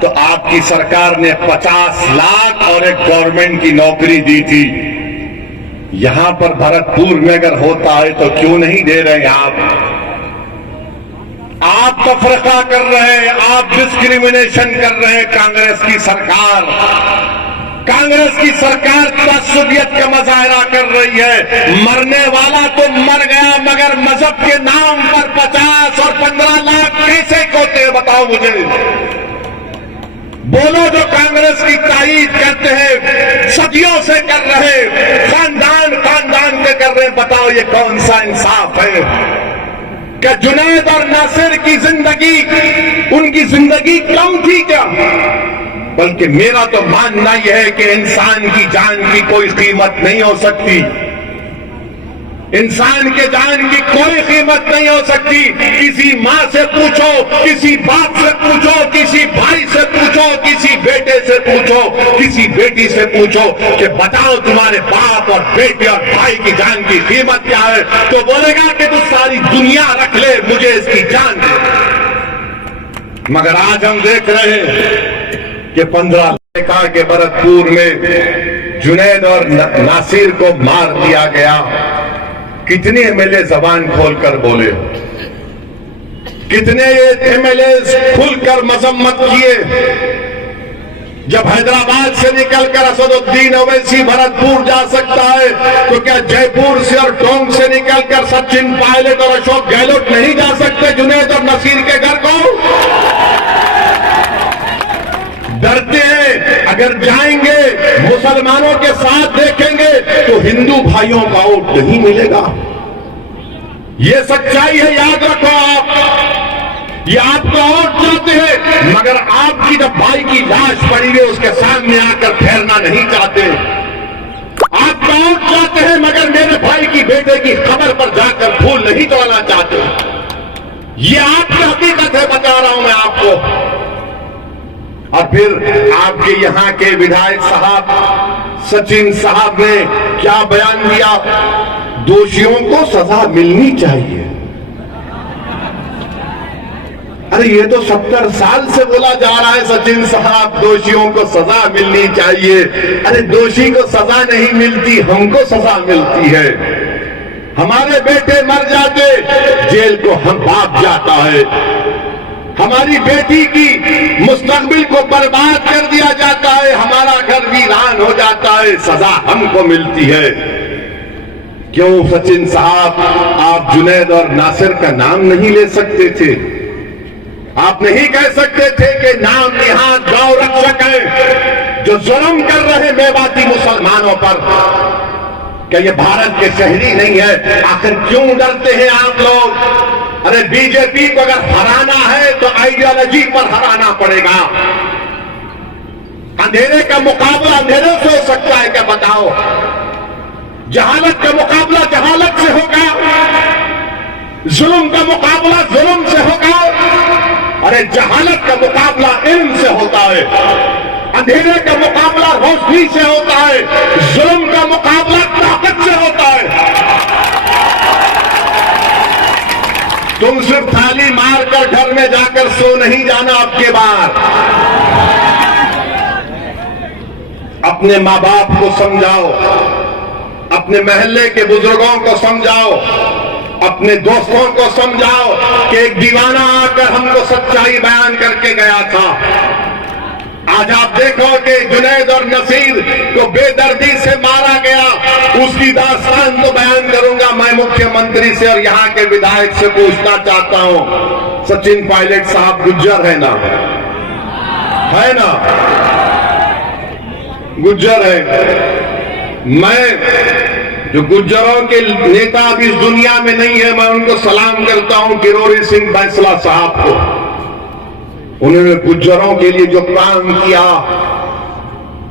तो आपकी सरकार ने 50 लाख और एक गवर्नमेंट की नौकरी दी थी। यहां पर भरतपुर में अगर होता है तो क्यों नहीं दे रहे आप तफरका कर रहे हैं, आप डिस्क्रिमिनेशन कर रहे हैं। कांग्रेस की सरकार तशद्दुद का मुजाहरा कर रही है। मरने वाला तो मर गया, मगर मजहब के नाम पर 50 और 15 लाख कैसे होते हैं, बताओ मुझे। बोलो जो कांग्रेस की तारीफ करते हैं, सदियों से कर रहे, खानदान के कर रहे, बताओ ये कौन सा इंसाफ है? क्या जुनैद और नासिर की जिंदगी, उनकी जिंदगी कम थी क्या? बल्कि मेरा तो मानना यह है कि इंसान की जान की कोई कीमत नहीं हो सकती, इंसान के जान की कोई कीमत नहीं हो सकती। किसी माँ से पूछो, किसी बाप से पूछो, किसी भाई से पूछो, किसी बेटे से पूछो, किसी बेटी से पूछो कि बताओ तुम्हारे बाप और बेटे और भाई की जान की कीमत क्या है, तो बोलेगा कि तू सारी दुनिया रख ले, मुझे इसकी जान दे। मगर आज हम देख रहे हैं कि 15 लाख के भरतपुर में जुनैद और नासिर को मार दिया गया। कितने एमएलए जबान खोलकर बोले, कितने एमएलए खुलकर मजम्मत किए। जब हैदराबाद से निकलकर असदुद्दीन ओवैसी भरतपुर जा सकता है, तो क्या जयपुर से और टोंक से निकलकर सचिन पायलट और अशोक गहलोत नहीं जा सकते जुनैद और नासिर के घर को? डरते हैं। अगर जाएंगे मुसलमानों के साथ देखेंगे तो हिंदू भाइयों का वोट नहीं मिलेगा। ये सच्चाई है, याद रखो आप। ये आपका वोट चाहते हैं, मगर आपकी जब भाई की लाश पड़ी है उसके सामने आकर ठहरना नहीं चाहते। आपका वोट चाहते हैं, मगर मेरे भाई की बेटे की खबर पर जाकर फूल नहीं तोड़ना चाहते। ये आपकी हकीकत है, बता रहा हूं मैं आपको। और फिर आपके यहां के विधायक साहब सचिन साहब ने क्या बयान दिया? दोषियों को सजा मिलनी चाहिए। अरे ये तो 70 साल से बोला जा रहा है सचिन साहब, दोषियों को सजा मिलनी चाहिए। अरे दोषी को सजा नहीं मिलती, हमको सजा मिलती है। हमारे बेटे मर जाते, जेल को हम भाग जाता है। हमारी बेटी की मुस्तकबिल को बर्बाद कर दिया जाता है, हमारा घर वीरान हो जाता है, सजा हमको मिलती है। क्यों सचिन साहब आप जुनैद और नासिर का नाम नहीं ले सकते थे? आप नहीं कह सकते थे कि नाम निहाद गौ रक्षक है जो जुल्म कर रहे मेवाती मुसलमानों पर? क्या ये भारत के शहरी नहीं है? आखिर क्यों डरते हैं आप लोग? अरे बीजेपी को अगर हराना है तो आइडियोलॉजी पर हराना पड़ेगा। अंधेरे का मुकाबला अंधेरे से हो सकता है क्या? बताओ। जहालत का मुकाबला जहालत से होगा, जुल्म का मुकाबला जुल्म से होगा। अरे जहालत का मुकाबला इल्म से होता है, अंधेरे का मुकाबला रोशनी से होता है, जुल्म का मुकाबला ताकत से होता है। तुम सिर्फ थाली मारकर घर में जाकर सो नहीं जाना। आपके बाद अपने मां बाप को समझाओ, अपने महल्ले के बुजुर्गों को समझाओ, अपने दोस्तों को समझाओ कि एक दीवाना आकर हमको सच्चाई बयान करके गया था। आज आप देखो कि जुनैद और नसीर को बेदर्दी से मारा गया, उसकी दास्तान तो बयान करूंगा मैं मुख्यमंत्री से और यहाँ के विधायक से पूछना चाहता हूं। सचिन पायलट साहब गुज्जर है ना? है ना? गुज्जर है। मैं जो गुज्जरों के नेता अभी इस दुनिया में नहीं है, मैं उनको सलाम करता हूं, किरोड़ी सिंह बैंसला साहब को। उन्होंने गुज्जरों के लिए जो काम किया,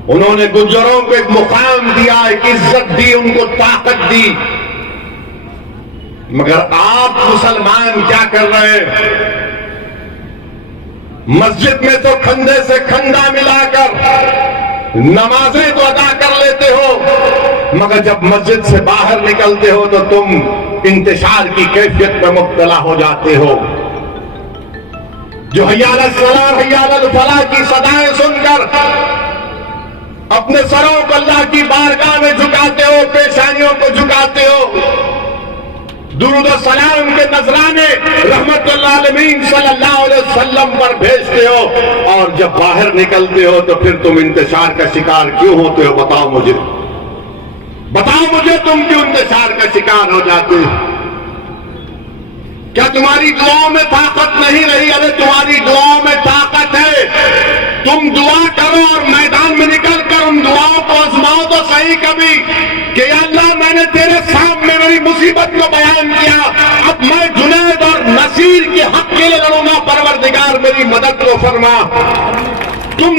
उन्होंने गुज्जरों को एक मुकाम दिया, एक इज्जत दी, उनको ताकत दी। मगर आप मुसलमान क्या कर रहे हैं? मस्जिद में तो खंधे से खंधा मिलाकर नमाजें तो अदा कर लेते हो, मगर जब मस्जिद से बाहर निकलते हो तो तुम इंतशार की कैफियत में मुब्तला हो जाते हो। जो हय्या अलस सलाह हय्या अलल फलाह की सदाएं सुनकर अपने सरों को अल्लाह की बारगाह में झुकाते हो, पेशानियों को झुकाते हो, दुरूद और सलाम के नजराने रहमतुल्लाह आलमीन सल्लल्लाहु अलैहि वसल्लम पर भेजते हो, और जब बाहर निकलते हो तो फिर तुम इंतशार का शिकार क्यों होते हो? बताओ मुझे, बताओ मुझे, तुम क्यों इंतशार का शिकार हो जाते हो? क्या तुम्हारी दुआओं में ताकत नहीं रही? अरे तुम्हारी दुआओं में ताकत है। तुम दुआ करो और मैदान में निकलकर उन दुआओं को आजमाओ तो सही कभी कि अल्लाह मैंने तेरे सामने मेरी मुसीबत को बयान किया, अब मैं जुनैद और नसीर के हक के लिए लड़ूंगा, परवरदिगार मेरी मदद को फरमा। तुम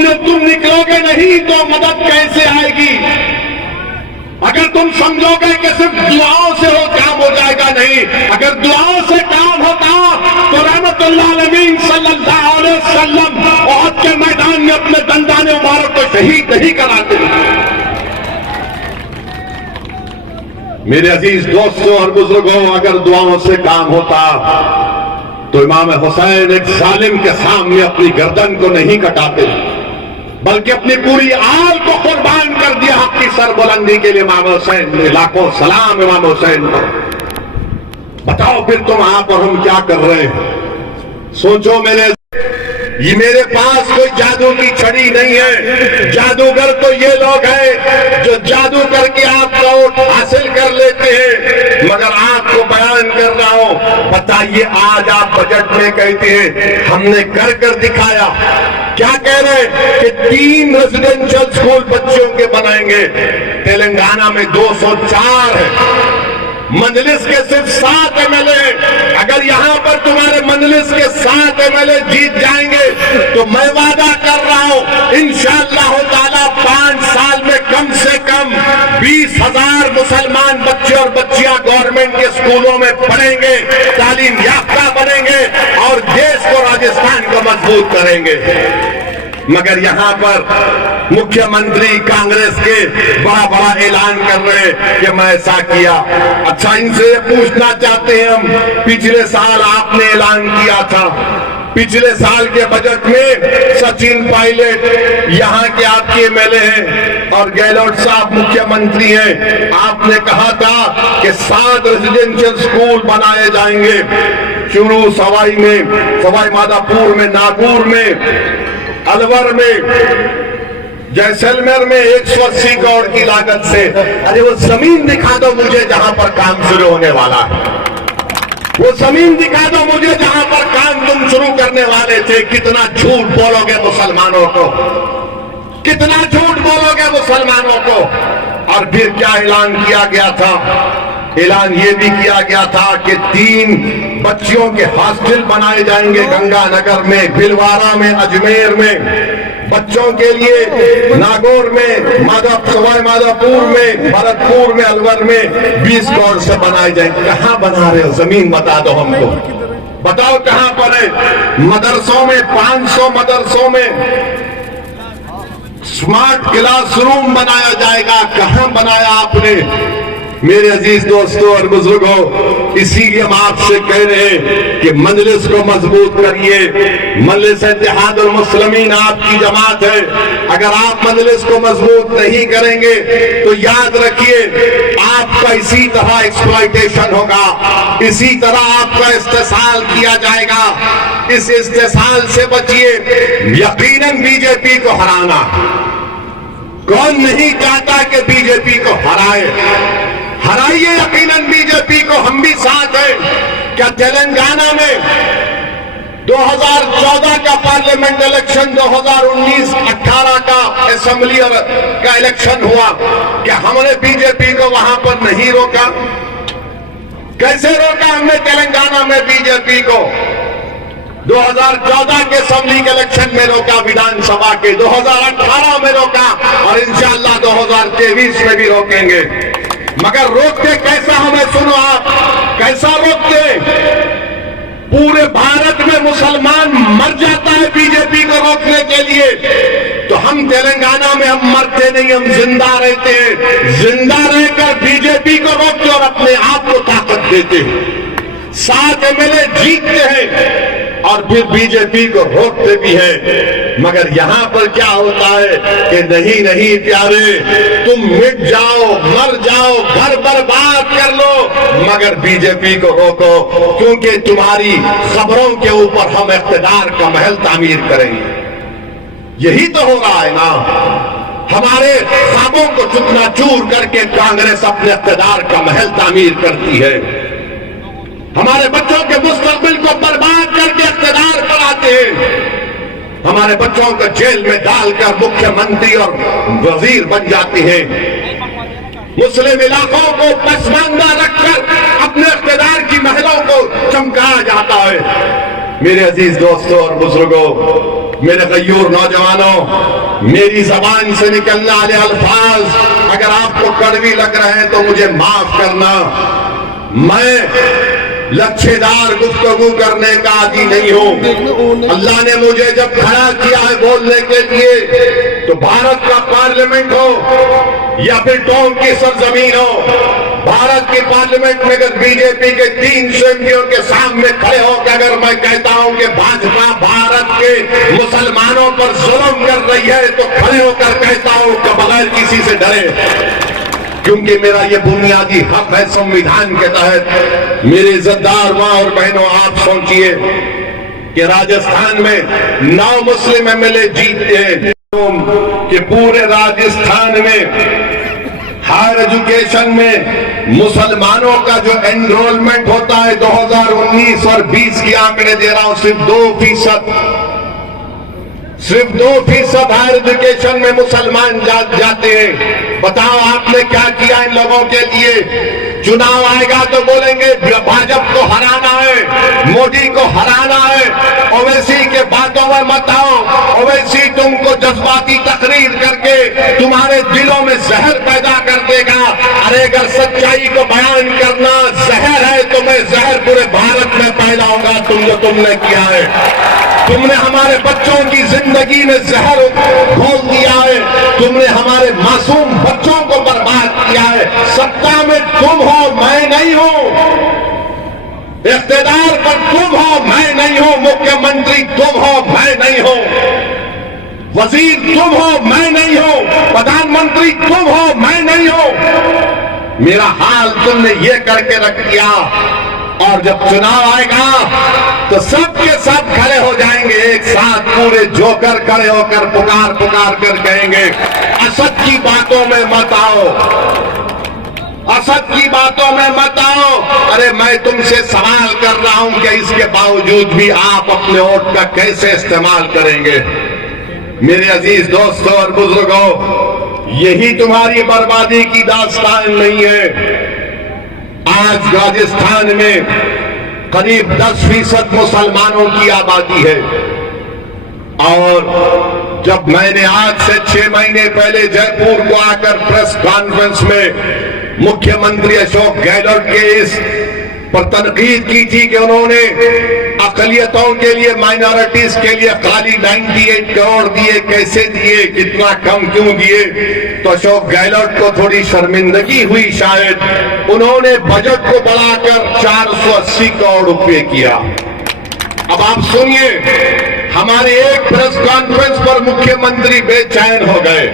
निकलोगे नहीं तो मदद कैसे आएगी? अगर तुम समझोगे कि सिर्फ दुआओं से हो काम हो जाएगा, नहीं। अगर दुआओं से काम होता तो रहमतुल्लाह आलमीन सल्लल्लाहु अलैहि वसल्लम उहद के मैदान में अपने दंदाने मुबारक को शहीद नहीं कराते। मेरे अजीज दोस्तों और बुजुर्गों, अगर दुआओं से काम होता तो इमाम हुसैन एक जालिम के सामने अपनी गर्दन को नहीं कटाते, बल्कि अपनी पूरी आल को कुर्बान कर दिया हक की सरबुलंदी के लिए। इमाम हुसैन ने लाखों सलाम इमाम हुसैन को। बताओ फिर तुम आप और हम क्या कर रहे हैं? सोचो मेरे पास कोई जादू की छड़ी नहीं है। जादूगर तो ये लोग हैं जो जादू करके आपका वोट हासिल कर लेते हैं, मगर आपको बयान कर रहा हूं। बताइए, आज आप बजट में कहते हैं हमने कर कर दिखाया। क्या कह रहे हैं कि 3 रेजिडेंशियल स्कूल बच्चों के बनाएंगे। तेलंगाना में 204 है, मजलिस के सिर्फ 7 एमएलए। अगर यहां पर तुम्हारे मजलिस के 7 एमएलए जीत जाएंगे तो मैं वादा कर रहा हूं इंशाअल्लाह ताला 5 साल में कम से कम 20,000 मुसलमान बच्चे और बच्चियां गवर्नमेंट के स्कूलों में पढ़ेंगे, तालीम याफ्ता बनेंगे और देश को, राजस्थान को मजबूत करेंगे। मगर यहां पर मुख्यमंत्री कांग्रेस के बड़ा बड़ा ऐलान कर रहे हैं कि मैं ऐसा किया। अच्छा, इनसे पूछना चाहते हैं हम, पिछले साल आपने ऐलान किया था, पिछले साल के बजट में सचिन पायलट यहाँ के आपके एमएलए हैं और गहलोत साहब मुख्यमंत्री हैं, आपने कहा था कि 7 रेजिडेंशियल स्कूल बनाए जाएंगे। चूरू, सवाई में, सवाई माधोपुर में, नागौर में, अलवर में, जैसलमेर में 180 करोड़ की लागत से, अरे वो जमीन दिखा दो मुझे जहां पर काम शुरू होने वाला है, वो जमीन दिखा दो मुझे जहां पर काम तुम शुरू करने वाले थे। कितना झूठ बोलोगे मुसलमानों को, कितना झूठ बोलोगे मुसलमानों को। और फिर क्या ऐलान किया गया था? ऐलान ये भी किया गया था कि 3 बच्चियों के हॉस्टल बनाए जाएंगे गंगानगर में, भिलवाड़ा में, अजमेर में, बच्चों के लिए नागौर में, सवाई माधोपुर में, भरतपुर में, अलवर में 20 करोड़ से बनाए जाएंगे। कहां बना रहे हो? जमीन बता दो हमको, बताओ कहां पर है? मदरसों में, 500 मदरसों में स्मार्ट क्लासरूम बनाया जाएगा। कहां बनाया आपने? मेरे अजीज दोस्तों और बुजुर्गों, इसीलिए हम आपसे कह रहे हैं कि मजलिस को मजबूत करिए। मजलिस इत्तेहादुल मुस्लिमीन आपकी जमात है। अगर आप मजलिस को मजबूत नहीं करेंगे तो याद रखिए आपका इसी तरह एक्सप्लॉयटेशन होगा, इसी तरह आपका इस्तेसाल किया जाएगा। इस इस्तेसाल से बचिए। यकीनन बीजेपी को हराना, कौन नहीं चाहता कि बीजेपी को हराए? हराइए यकीनन बीजेपी को, हम भी साथ हैं। क्या तेलंगाना में 2014 का पार्लियामेंट इलेक्शन, 2019-18 का असेंबली का इलेक्शन हुआ, क्या हमने बीजेपी को वहां पर नहीं रोका? कैसे रोका हमने तेलंगाना में बीजेपी को? 2014 के असेंबली के इलेक्शन में रोका, विधानसभा के 2018 में रोका और इंशाअल्लाह 2023 में भी रोकेंगे। मगर रोकते कैसा हमें सुनो आप, कैसा रोकते? पूरे भारत में मुसलमान मर जाता है बीजेपी को रोकने के लिए, तो हम तेलंगाना में हम मरते नहीं, हम जिंदा रहते हैं। जिंदा रहकर बीजेपी को रोकते और अपने आप को ताकत देते हैं। 7 एमएलए जीतते हैं और फिर बीजेपी को रोकते भी हैं। मगर यहां पर क्या होता है कि नहीं नहीं प्यारे, तुम मिट जाओ, मर जाओ, घर बर्बाद कर लो, मगर बीजेपी को रोको, क्योंकि तुम्हारी खबरों के ऊपर हम इख्तिदार का महल तामीर करेंगे। यही तो हो रहा है ना। हमारे ख्वाबों को चूकना-चूर करके कांग्रेस अपने इख्तिदार का महल तामीर करती है। हमारे बच्चों के मुस्तकबिल को बर्बाद करके इख्तिदार पर आते हैं। हमारे बच्चों को जेल में डालकर मुख्यमंत्री और वजीर बन जाते हैं। मुस्लिम इलाकों को पसमानदा रखकर अपने इख्तिदार की महलों को चमकाया जाता है। मेरे अजीज दोस्तों और बुजुर्गों, मेरे गयूर नौजवानों, मेरी जबान से निकलने वाले अल्फाज अगर आपको कड़वी लग रहे हैं तो मुझे माफ करना। मैं लच्छेदार गुफ्तगू करने का आदी नहीं हूं। अल्लाह ने मुझे जब खड़ा किया है बोलने के लिए, तो भारत का पार्लियामेंट हो या फिर टोंक की सरजमीन हो, भारत के पार्लियामेंट में अगर बीजेपी के 300 एमपीओ के सामने खड़े होकर अगर मैं कहता हूं कि भाजपा भारत के मुसलमानों पर जुल्म कर रही है, तो खड़े होकर कहता हूं कि बगैर किसी से डरे, क्योंकि मेरा ये बुनियादी हक है संविधान के तहत। मेरे इज्जतदार मां और बहनों, आप सोचिए कि राजस्थान में 9 मुस्लिम एमएलए जीते हैं, कि पूरे राजस्थान में हायर एजुकेशन में मुसलमानों का जो एनरोलमेंट होता है 2019 और 20 की आंकड़े दे रहा हूं, सिर्फ 2% हायर एजुकेशन में मुसलमान जाते हैं। बताओ आपने क्या किया इन लोगों के लिए? चुनाव आएगा तो बोलेंगे भाजपा को हराना है, मोदी को हराना है। ओवैसी के बातों में मत आओ। ओवैसी तुमको जज्बाती तकरीर करके तुम्हारे दिलों में जहर पैदा कर देगा। अरे अगर सच्चाई को बयान करना जहर है तो मैं जहर पूरे भारत में पैदा होगा। जो तुमने किया है, तुमने हमारे बच्चों की जिंदगी में जहर घोल दिया है। तुमने हमारे मासूम बच्चों को बर्बाद किया है। सत्ता में तुम हो, मैं नहीं हूं। इख्तिदार पर तुम हो, मैं नहीं हूं। मुख्यमंत्री तुम हो, मैं नहीं हूं। वजीर तुम हो, मैं नहीं हूं। प्रधानमंत्री तुम हो, मैं नहीं हूं। मेरा हाल तुमने ये करके रख दिया और जब चुनाव आएगा तो सबके सब खड़े हो जाएंगे एक साथ, पूरे जोकर खड़े होकर पुकार पुकार कर कहेंगे असद की बातों में मत आओ, असद की बातों में मत आओ। अरे मैं तुमसे सवाल कर रहा हूं कि इसके बावजूद भी आप अपने वोट का कैसे इस्तेमाल करेंगे? मेरे अजीज दोस्तों और बुजुर्गों, यही तुम्हारी बर्बादी की दास्तान नहीं है। आज राजस्थान में करीब 10% मुसलमानों की आबादी है और जब मैंने आज से 6 महीने पहले जयपुर को आकर प्रेस कॉन्फ्रेंस में मुख्यमंत्री अशोक गहलोत के इस पर तनकीद की थी कि उन्होंने अकलियतों के लिए, माइनॉरिटीज के लिए खाली 98 करोड़ दिए, कैसे दिए, कितना कम क्यों दिए? तो अशोक गहलोत को थोड़ी शर्मिंदगी हुई शायद, उन्होंने बजट को बढ़ाकर 480 करोड़ रुपए किया। अब आप सुनिए, हमारे एक प्रेस कॉन्फ्रेंस पर मुख्यमंत्री बेचैन हो गए।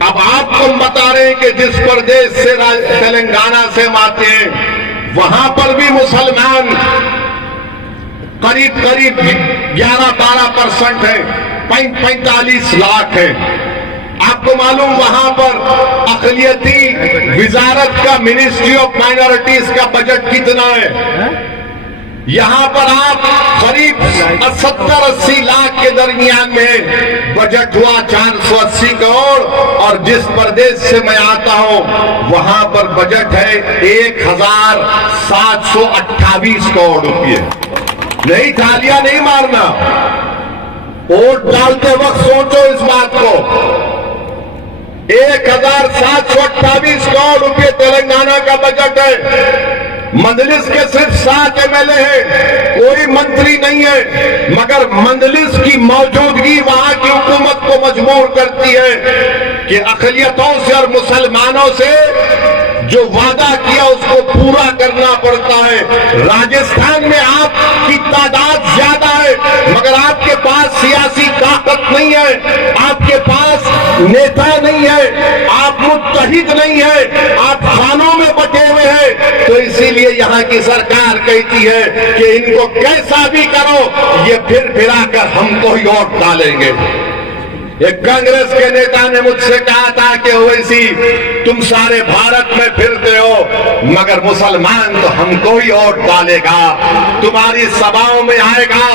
अब आपको हम बता रहे हैं कि जिस प्रदेश से तेलंगाना से हम आते हैं वहां पर भी मुसलमान करीब 11-12% है, 45 लाख है। आपको मालूम वहां पर अक़लियती विजारत का, मिनिस्ट्री ऑफ माइनॉरिटीज का बजट कितना है? यहां पर आप करीब 70-80 लाख के दरमियान में बजट हुआ 480 करोड़, और जिस प्रदेश से मैं आता हूं वहां पर बजट है 1728 करोड़ रुपए। नहीं, तालियां नहीं मारना, वोट डालते वक्त सोचो इस बात को। 1728 करोड़ रुपए तेलंगाना का बजट है। मंजलिस के सिर्फ 7 एमएलए हैं, कोई मंत्री नहीं है, मगर मंजलिस की मौजूदगी वहां की हुकूमत को मजबूर करती है कि अक़लियतों से और मुसलमानों से जो वादा किया उसको पूरा करना पड़ता है। राजस्थान में आपकी तादाद ज्यादा है मगर आपके पास सियासी ताकत नहीं है, आपके पास नेता नहीं है, आप मुत्तहिद नहीं है, आप खानों में बटे हुए हैं। तो इसीलिए यहाँ की सरकार कहती है कि इनको कैसा भी करो, ये फिर फिराकर हमको ही वोट डालेंगे। एक कांग्रेस के नेता ने मुझसे कहा था कि ओवैसी तुम सारे भारत में फिरते हो मगर मुसलमान तो हमको ही वोट डालेगा, तुम्हारी सभाओं में आएगा,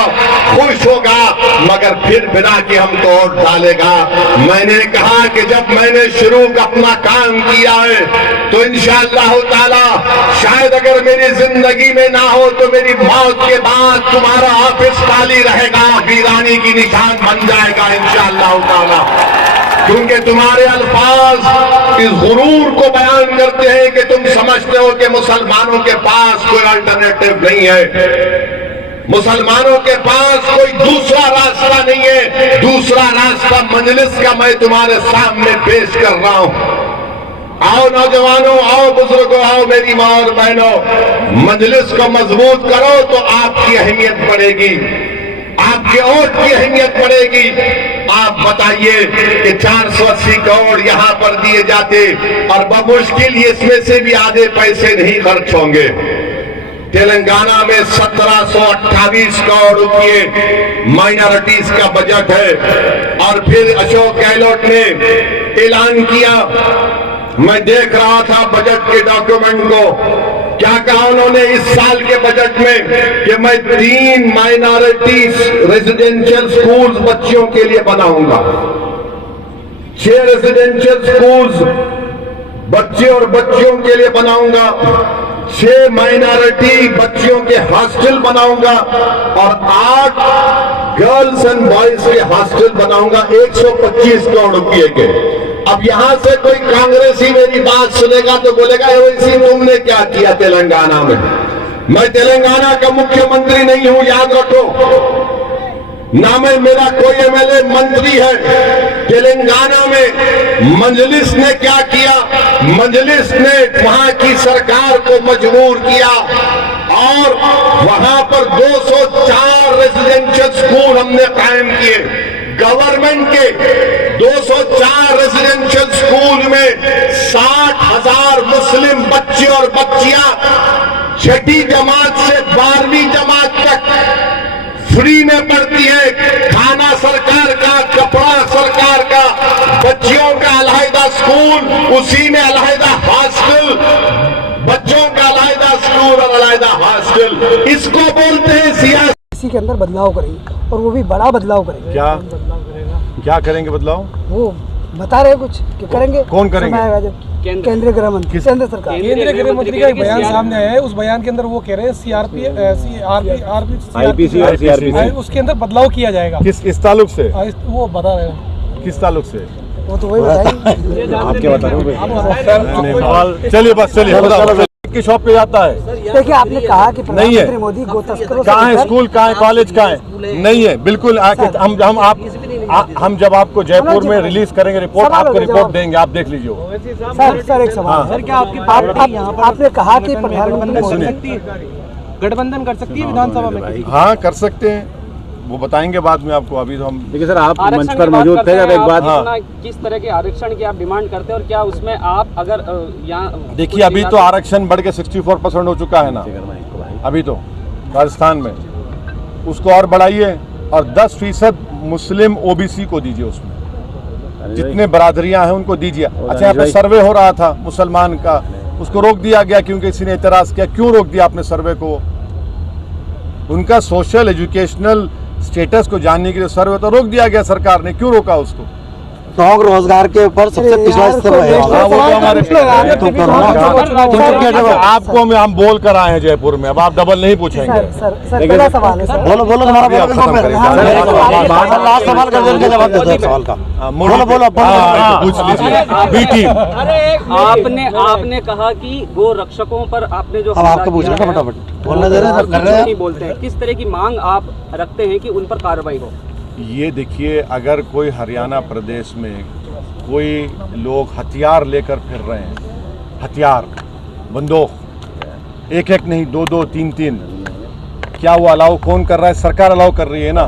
खुश होगा मगर फिर फिरा के हमको वोट डालेगा। मैंने कहा कि जब मैंने शुरू अपना काम किया है तो इंशाअल्लाह ताला शायद अगर मेरी जिंदगी में ना हो तो मेरी मौत के बाद तुम्हारा ऑफिस खाली रहेगा, वीरानी की निशान बन जाएगा इंशाअल्लाह ताला। क्योंकि तुम्हारे अल्फाज इस गुरूर को बयान करते हैं कि तुम समझते हो कि मुसलमानों के पास कोई अल्टरनेटिव नहीं है, मुसलमानों के पास कोई दूसरा रास्ता नहीं है। दूसरा रास्ता मजलिस का मैं तुम्हारे सामने पेश कर रहा हूं। आओ नौजवानों, आओ बुजुर्गों, आओ मेरी मां और बहनों, मजलिस को मजबूत करो तो आपकी अहमियत बढ़ेगी, आपके वोट की अहमियत बढ़ेगी। आप बताइए कि 480 करोड़ यहां पर दिए जाते और बमुश्किल इसमें से भी आधे पैसे नहीं खर्च होंगे। तेलंगाना में 1728 करोड़ रुपए माइनॉरिटीज का बजट है और फिर अशोक गहलोत ने ऐलान किया, मैं देख रहा था बजट के डॉक्यूमेंट को, क्या कहा उन्होंने इस साल के बजट में कि मैं 3 माइनॉरिटी रेजिडेंशियल स्कूल्स बच्चियों के लिए बनाऊंगा, 6 रेजिडेंशियल स्कूल्स बच्चे और बच्चियों के लिए बनाऊंगा, 6 माइनॉरिटी बच्चियों के हॉस्टल बनाऊंगा और 8 गर्ल्स एंड बॉयज के हॉस्टल बनाऊंगा 125 करोड़ रुपए के। अब यहां से कोई कांग्रेसी मेरी बात सुनेगा तो बोलेगा वैसी तुमने क्या किया तेलंगाना में? मैं तेलंगाना का मुख्यमंत्री नहीं हूं, याद रखो, ना मैं, मेरा कोई एमएलए मंत्री है। तेलंगाना में मजलिस ने क्या किया? मजलिस ने वहां की सरकार को मजबूर किया और वहां पर 204 रेजिडेंशियल स्कूल हमने कायम किए। गवर्नमेंट के 204 रेजिडेंशियल स्कूल में 60,000 मुस्लिम बच्चे और बच्चियां छठी जमात से 12वीं जमात तक फ्री में पढ़ती है। खाना सरकार का, कपड़ा सरकार का, बच्चियों का अलहदा स्कूल, उसी में अलहदा हॉस्टल, बच्चों का अलहदा स्कूल और अलहदा हॉस्टल। इसको बोलते हैं सियासत। इसी के अंदर बदलाव करेंगे और वो भी बड़ा बदलाव करेंगे। क्या करेंगे बदलाव? वो बता रहे कुछ कि करेंगे। कौन करेंगे? केंद्रीय गृह मंत्री, केंद्र सरकार। केंद्रीय गृह मंत्री का एक बयान सामने आया है। उस बयान के अंदर वो कह रहे हैं IPC उसके अंदर बदलाव किया जाएगा। किस ताल्लुक से? वो बता रहे हैं। किस ताल्लुक से? वो तो वही बताएंगे। आप क्या बता रहे हो? चलिए बस चलिए। की शॉप पे जाता है। देखिए, आपने कहा कि नहीं है। प्रधानमंत्री मोदी गो तस्करों कहाँ है स्कूल, कहाँ है कॉलेज, कहाँ है? नहीं है बिल्कुल। हम जब आपको जयपुर में रिलीज करेंगे रिपोर्ट, आपको रिपोर्ट देंगे, आप देख लीजिए। सर एक सवाल। सर क्या आपने कहा कि प्रधानमंत्री गठबंधन कर सकती है विधानसभा में? हाँ कर सकते हैं, वो बताएंगे बाद में आपको। अभी तो हम देखिए सर, आप मंच पर मौजूद थे जब एक बात। हाँ। किस तरह के आरक्षण की आप डिमांड करते हैं और क्या उसमें आप अगर यहाँ देखिए, अभी तो आरक्षण बढ़ के 64% हो चुका है ना अभी तो राजस्थान में। उसको और बढ़ाइए और 10% मुस्लिम OBC को दीजिए, उसमें जितने बरादरियां हैं उनको दीजिए। अच्छा, यहाँ पे सर्वे हो रहा था मुसलमान का, उसको रोक दिया गया क्योंकि किसी ने इतराज किया। क्यों रोक दिया आपने सर्वे को? उनका सोशल एजुकेशनल स्टेटस को जानने के लिए सर्वे तो रोक दिया गया सरकार ने। क्यों रोका उसको? टोंक रोजगार के ऊपर सबसे पिछड़ा स्तर है। वो तो हमारे आपको हम बोल कर आए हैं जयपुर में, अब आप डबल नहीं पूछेंगे। पहला सवाल है सर। बोलो लास्ट सवाल कर देंगे, जवाब दे दो सवाल का। बोलो पूछ लीजिए। B team. आपने कहा कि गो रक्षकों पर आपने जो आपको पूछना था, फटाफट बोलने दे रहे नहीं बोलते हैं, किस तरह की मांग आप रखते हैं कि उन पर कार्रवाई हो? ये देखिए, अगर कोई हरियाणा प्रदेश में कोई लोग हथियार लेकर फिर रहे हैं, हथियार, बंदूक, एक नहीं, दो, तीन, क्या वो अलाउ कौन कर रहा है? सरकार अलाउ कर रही है ना।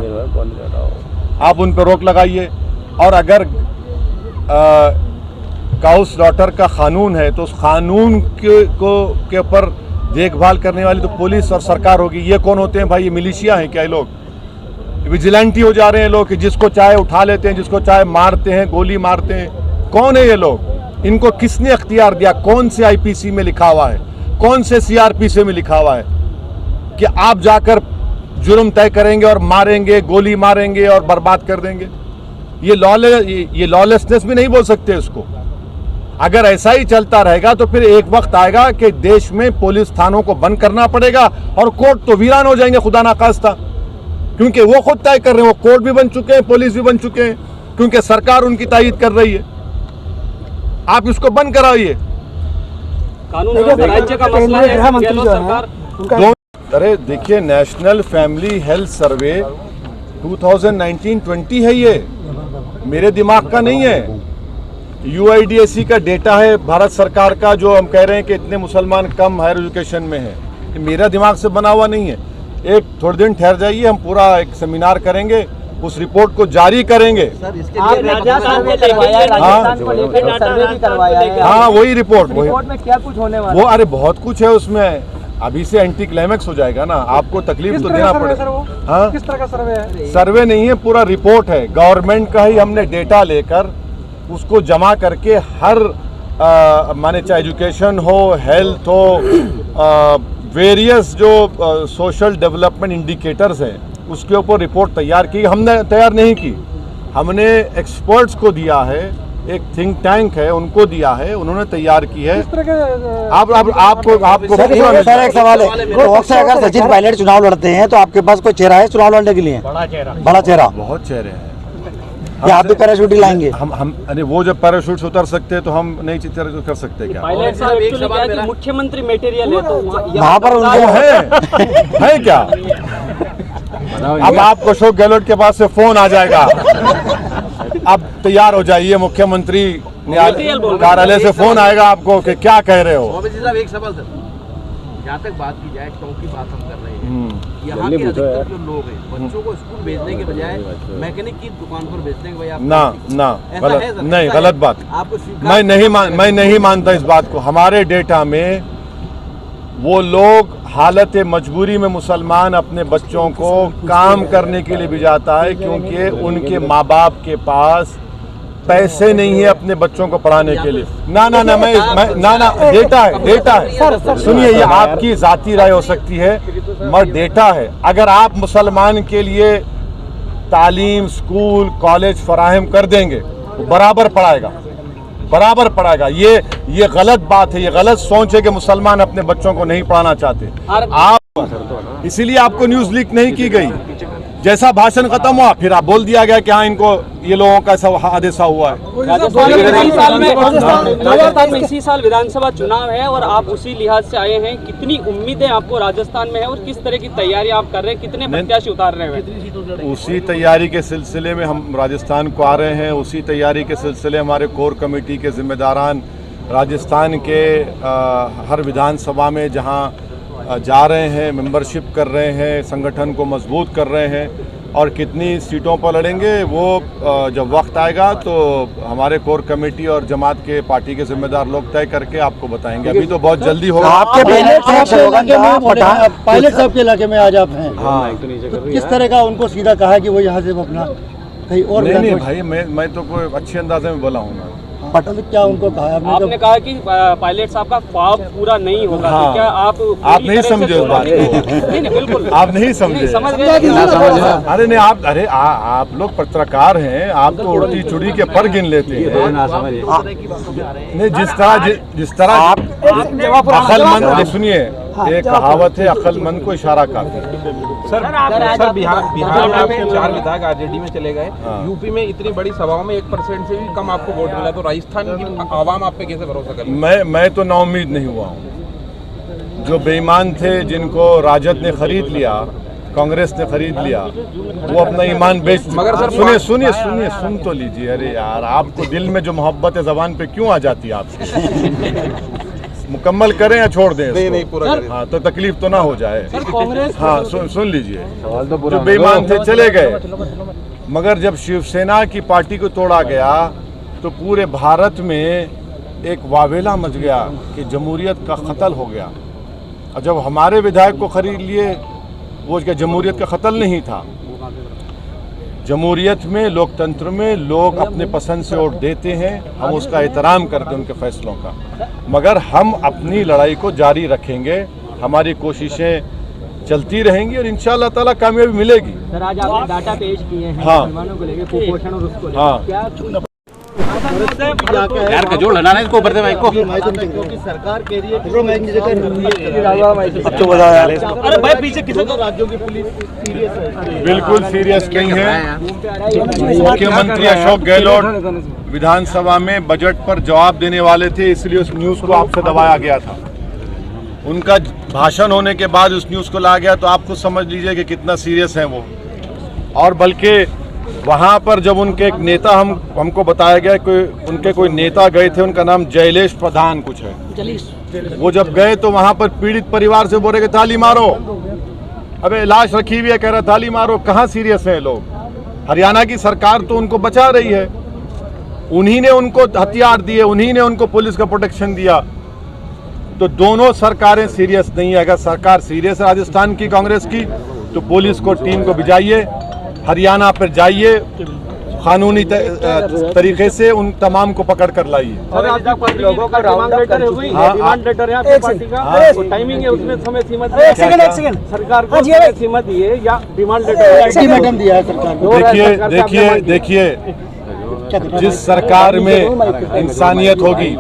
आप उन पर रोक लगाइए। और अगर काउ स्लॉटर का कानून है तो उस कानून के ऊपर देखभाल करने वाली तो पुलिस और सरकार होगी। ये कौन होते हैं भाई? ये मिलिशिया हैं क्या? ये लोग विजिलेंटी हो जा रहे हैं लोग कि जिसको चाहे उठा लेते हैं, जिसको चाहे मारते हैं, गोली मारते हैं। कौन है ये लोग? इनको किसने अख्तियार दिया? कौन से IPC में लिखा हुआ है, कौन से CRPC में लिखा हुआ है कि आप जाकर जुर्म तय करेंगे और मारेंगे, गोली मारेंगे और बर्बाद कर देंगे? ये लॉलेसनेस भी नहीं बोल सकते इसको। अगर ऐसा ही चलता रहेगा तो फिर एक वक्त आएगा कि देश में पुलिस थानों को बंद करना पड़ेगा और कोर्ट तो वीरान हो जाएंगे खुदा ना खास्ता, क्योंकि वो खुद तय कर रहे हैं। वो कोर्ट भी बन चुके हैं, पुलिस भी बन चुके हैं, क्योंकि सरकार उनकी तायीद कर रही है। आप इसको बंद कराइए। कानून राज्य का मसला है। अरे देखिए, नेशनल फैमिली हेल्थ सर्वे 2019-20 है, ये मेरे दिमाग का नहीं है। UIDAC का डेटा है भारत सरकार का, जो हम कह रहे हैं कि इतने मुसलमान कम हायर एजुकेशन में है। ये मेरा दिमाग से बना हुआ नहीं है। एक थोड़े दिन ठहर जाइए, हम पूरा एक सेमिनार करेंगे, उस रिपोर्ट को जारी करेंगे। हाँ वही रिपोर्ट में क्या कुछ होने वाला वो, अरे बहुत कुछ है उसमें। अभी से एंटी क्लाइमैक्स हो जाएगा ना, आपको तकलीफ तो देना पड़ेगा। हाँ, किस तरह का सर्वे है? सर्वे नहीं है, पूरा रिपोर्ट है। गवर्नमेंट का ही हमने डेटा लेकर उसको जमा करके हर माने चाहे एजुकेशन हो, हेल्थ हो, वेरियस जो सोशल डेवलपमेंट इंडिकेटर्स हैं, उसके ऊपर रिपोर्ट तैयार की। हमने तैयार नहीं की, हमने एक्सपर्ट्स को दिया है, एक थिंक टैंक है उनको दिया है, उन्होंने तैयार की है। आपको सर एक सवाल है, तो अगर सचिन पायलट चुनाव लड़ते हैं तो आपके पास कोई चेहरा है चुनाव लड़ने के लिए? बड़ा चेहरा, बहुत चेहरे हैं। आप भी पैराशूट ही लाएंगे? हम अरे वो जब पैराशूट से उतर सकते हैं तो हम नई चीज कर सकते हैं क्या? पायलट साहब एक्चुअली क्या है कि मुख्यमंत्री मटेरियल है, तो वहाँ पर है क्या? अब आपको अशोक गहलोत के पास से फोन आ जाएगा, अब तैयार हो जाइए। मुख्यमंत्री कार्यालय से फोन आएगा आपको कि क्या कह रहे हो। एक सवाल सर, जहाँ तक बात की जाए, टोंक की बात हम कर रहे हैं, यहाँ के अधिकतर जो लोग हैं बच्चों को स्कूल भेजने के बजाय मैकेनिक की दुकान पर भेजने के बजाय ना गलत नहीं, गलत बात। मैं नहीं मानता इस बात को। हमारे डेटा में वो लोग हालत मजबूरी में मुसलमान अपने बच्चों को काम करने के लिए भी जाता है, क्योंकि उनके माँ बाप के पास पैसे नहीं है अपने बच्चों को पढ़ाने के लिए। ना डेटा है। सुनिए, ये आपकी जाती राय हो सकती है, मगर डेटा है। अगर आप मुसलमान के लिए तालीम, स्कूल, कॉलेज फराहम कर देंगे, वो बराबर पढ़ाएगा। ये गलत बात है, ये गलत सोच है कि मुसलमान अपने बच्चों को नहीं पढ़ाना चाहते। आप इसीलिए आपको न्यूज लीक नहीं की गई। जैसा भाषण खत्म हुआ फिर आप बोल दिया गया कि हाँ, इनको ये लोगों का ऐसा हादसा हुआ है। राजस्थान में इसी साल विधानसभा चुनाव है और आप उसी लिहाज से आए हैं। कितनी उम्मीदें आपको राजस्थान में है और किस तरह की तैयारी आप कर रहे हैं? कितने प्रत्याशी उतार रहे हैं? उसी तैयारी के सिलसिले में हम राजस्थान को आ रहे हैं। उसी तैयारी के सिलसिले हमारे कोर कमेटी के जिम्मेदारान राजस्थान के हर विधानसभा में जहां जा रहे हैं, मेंबरशिप कर रहे हैं, संगठन को मजबूत कर रहे हैं। और कितनी सीटों पर लड़ेंगे वो जब वक्त आएगा तो हमारे कोर कमेटी और जमात के पार्टी के जिम्मेदार लोग तय करके आपको बताएंगे। अभी तो बहुत जल्दी होगा। आपके पायलट साहब के इलाके में आज आप हैं, हाँ, तो किस तरह का उनको सीधा कहा कि वो यहाँ से अपना कहीं और? नहीं भाई, मैं तो कोई अच्छे अंदाजे में बोला हूँ। पटल क्या उनको कहा आपने? कहा कि पायलट साहब का ख्वाब पूरा नहीं होगा। हाँ, तो क्या आप नहीं समझे उस बात को? नहीं, बिल्कुल आप नहीं समझे। समझ गए। अरे नहीं, आप लोग पत्रकार हैं, आप तो उड़ती चुड़ी के पर गिन लेते हैं। नहीं, जिस तरह आप अक्लमंद, सुनिए, एक कहावत है, अक्लमंद को इशारा काफी। सर बिहार में आपके 4 विधायक आरजेडी में चले गए। यूपी में इतनी बड़ी सभाओं में 1% से भी कम आपको वोट मिला, तो राजस्थान की आवाम आप पे कैसे भरोसा करेगी? मैं तो नाउम्मीद नहीं हुआ हूँ। जो बेईमान थे, जिनको राजद ने खरीद लिया, कांग्रेस ने खरीद लिया, वो अपना ईमान बेच। मगर सर सुनिए सुन तो लीजिए। अरे यार, आपको दिल में जो मोहब्बत है ज़बान पे क्यों आ जाती है आपसे? मुकम्मल करें या छोड़ दें? नहीं पूरा करें। हाँ, तो तकलीफ तो ना हो जाए। हाँ, सुन लीजिए। जो बेईमान थे चले गए, मगर जब शिवसेना की पार्टी को तोड़ा गया तो पूरे भारत में एक वावेला मच गया कि जमहूरियत का कत्ल हो गया। और जब हमारे विधायक को खरीद लिए, वो क्या जमहूरियत का कत्ल नहीं था? जमहूरियत में, लोकतंत्र में लोग अपने पसंद से वोट देते हैं, हम उसका एहतराम करते हैं उनके फैसलों का। मगर हम अपनी लड़ाई को जारी रखेंगे, हमारी कोशिशें चलती रहेंगी और इंशाअल्लाह ताला कामयाबी मिलेगी। सर, आज आपने डाटा पेश किए हैं मुसलमानों को लेकर, कुपोषण और उसको लेकर, क्या यार कजोड़ लगाना है इसको, ऊपर से माइक को। क्योंकि सरकार कह रही है अरे भाई पीछे किसी को राज्यों की पुलिस सीरियस है। बिल्कुल सीरियस नहीं है। मुख्यमंत्री अशोक गहलोत विधानसभा में बजट पर जवाब देने वाले थे, इसलिए उस न्यूज को आपसे दबाया गया था। उनका भाषण होने के बाद उस न्यूज को लाया गया, तो आप खुद समझ लीजिए कि कितना सीरियस है वो। और बल्कि वहाँ पर जब उनके एक नेता हमको बताया गया कि उनके कोई नेता गए थे, उनका नाम जयलेश प्रधान कुछ है। वो जब गए तो वहाँ पर पीड़ित परिवार से बोल रहे कि थाली मारो। अबे लाश रखी हुई है, कह रहा थाली मारो। कहाँ सीरियस है लोग? हरियाणा की सरकार तो उनको बचा रही है, उन्हीं ने उनको हथियार दिए, उन्हीं ने उनको पुलिस का प्रोटेक्शन दिया। तो दोनों सरकारें सीरियस नहीं है। अगर सरकार सीरियस है राजस्थान की कांग्रेस की, तो पुलिस को टीम को भिजाइए, हरियाणा पर जाइए, कानूनी तरीके से उन तमाम को पकड़ कर लाइए। लोगों का डिमांड लेटर है, डिमांड लेटर है आपकी पार्टी का, टाइमिंग है, उसमें समय सीमा सरकार को समय सीमा दी है या डिमांड लेटर दिया है सरकार को? देखिए, जिस सरकार में इंसानियत होगी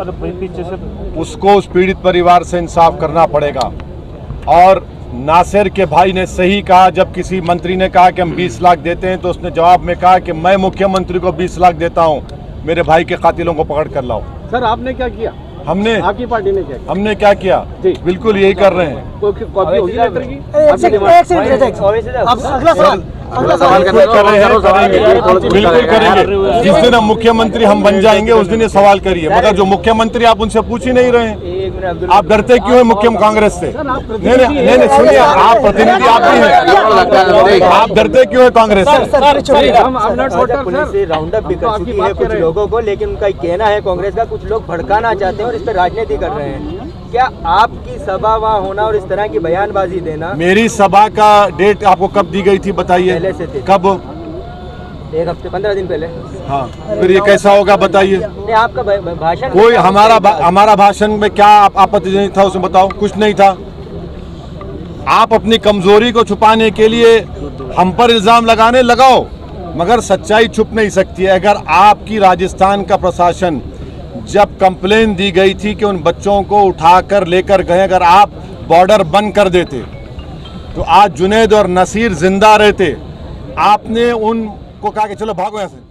उसको उस पीड़ित परिवार से इंसाफ करना पड़ेगा। और नासिर के भाई ने सही कहा, जब किसी मंत्री ने कहा कि हम 20 लाख देते हैं, तो उसने जवाब में कहा कि मैं मुख्यमंत्री को 20 लाख देता हूं, मेरे भाई के कातिलों को पकड़ कर लाओ। सर, आपने क्या किया? आपकी पार्टी ने क्या किया? हमने क्या किया? बिल्कुल यही कर रहे हैं। कॉपी होगी लेटर की? अगला सवाल बिल्कुल करेंगे। जिस दिन हम मुख्यमंत्री हम बन जाएंगे उस दिन ये सवाल करिए। मगर जो मुख्यमंत्री आप उनसे पूछ ही नहीं रहे हैं। आप डरते क्यों है मुख्यमंत्री कांग्रेस से? नहीं सुनिए, आप प्रतिनिधि आप भी हैं, आप डरते क्यों है कांग्रेस से? राउंड अप भी कर चुकी है कुछ लोगों को, लेकिन उनका कहना है कांग्रेस का कुछ लोग भड़काना चाहते हैं और इस पर राजनीति कर रहे हैं। क्या आपकी सभा वहाँ होना और इस तरह की बयानबाजी देना? मेरी सभा का डेट आपको कब दी गई थी बताइए? पहले से थी। कब? 1 हफ्ते 15 दिन पहले। हाँ, फिर ये कैसा होगा बताइए? नहीं, आपका भाषण कोई हमारा भाषण में क्या आपत्ति नहीं था उसमें बताओ? कुछ नहीं था। आप अपनी कमजोरी को छुपाने के लिए हम पर इल्जाम लगाओ, मगर सच्चाई छुप नहीं सकती है। अगर आपकी राजस्थान का प्रशासन जब कंप्लेन दी गई थी कि उन बच्चों को उठाकर लेकर गए, अगर आप बॉर्डर बंद कर देते तो आज जुनैद और नसीर जिंदा रहते। आपने उनको कहा कि चलो भागो यहाँ से।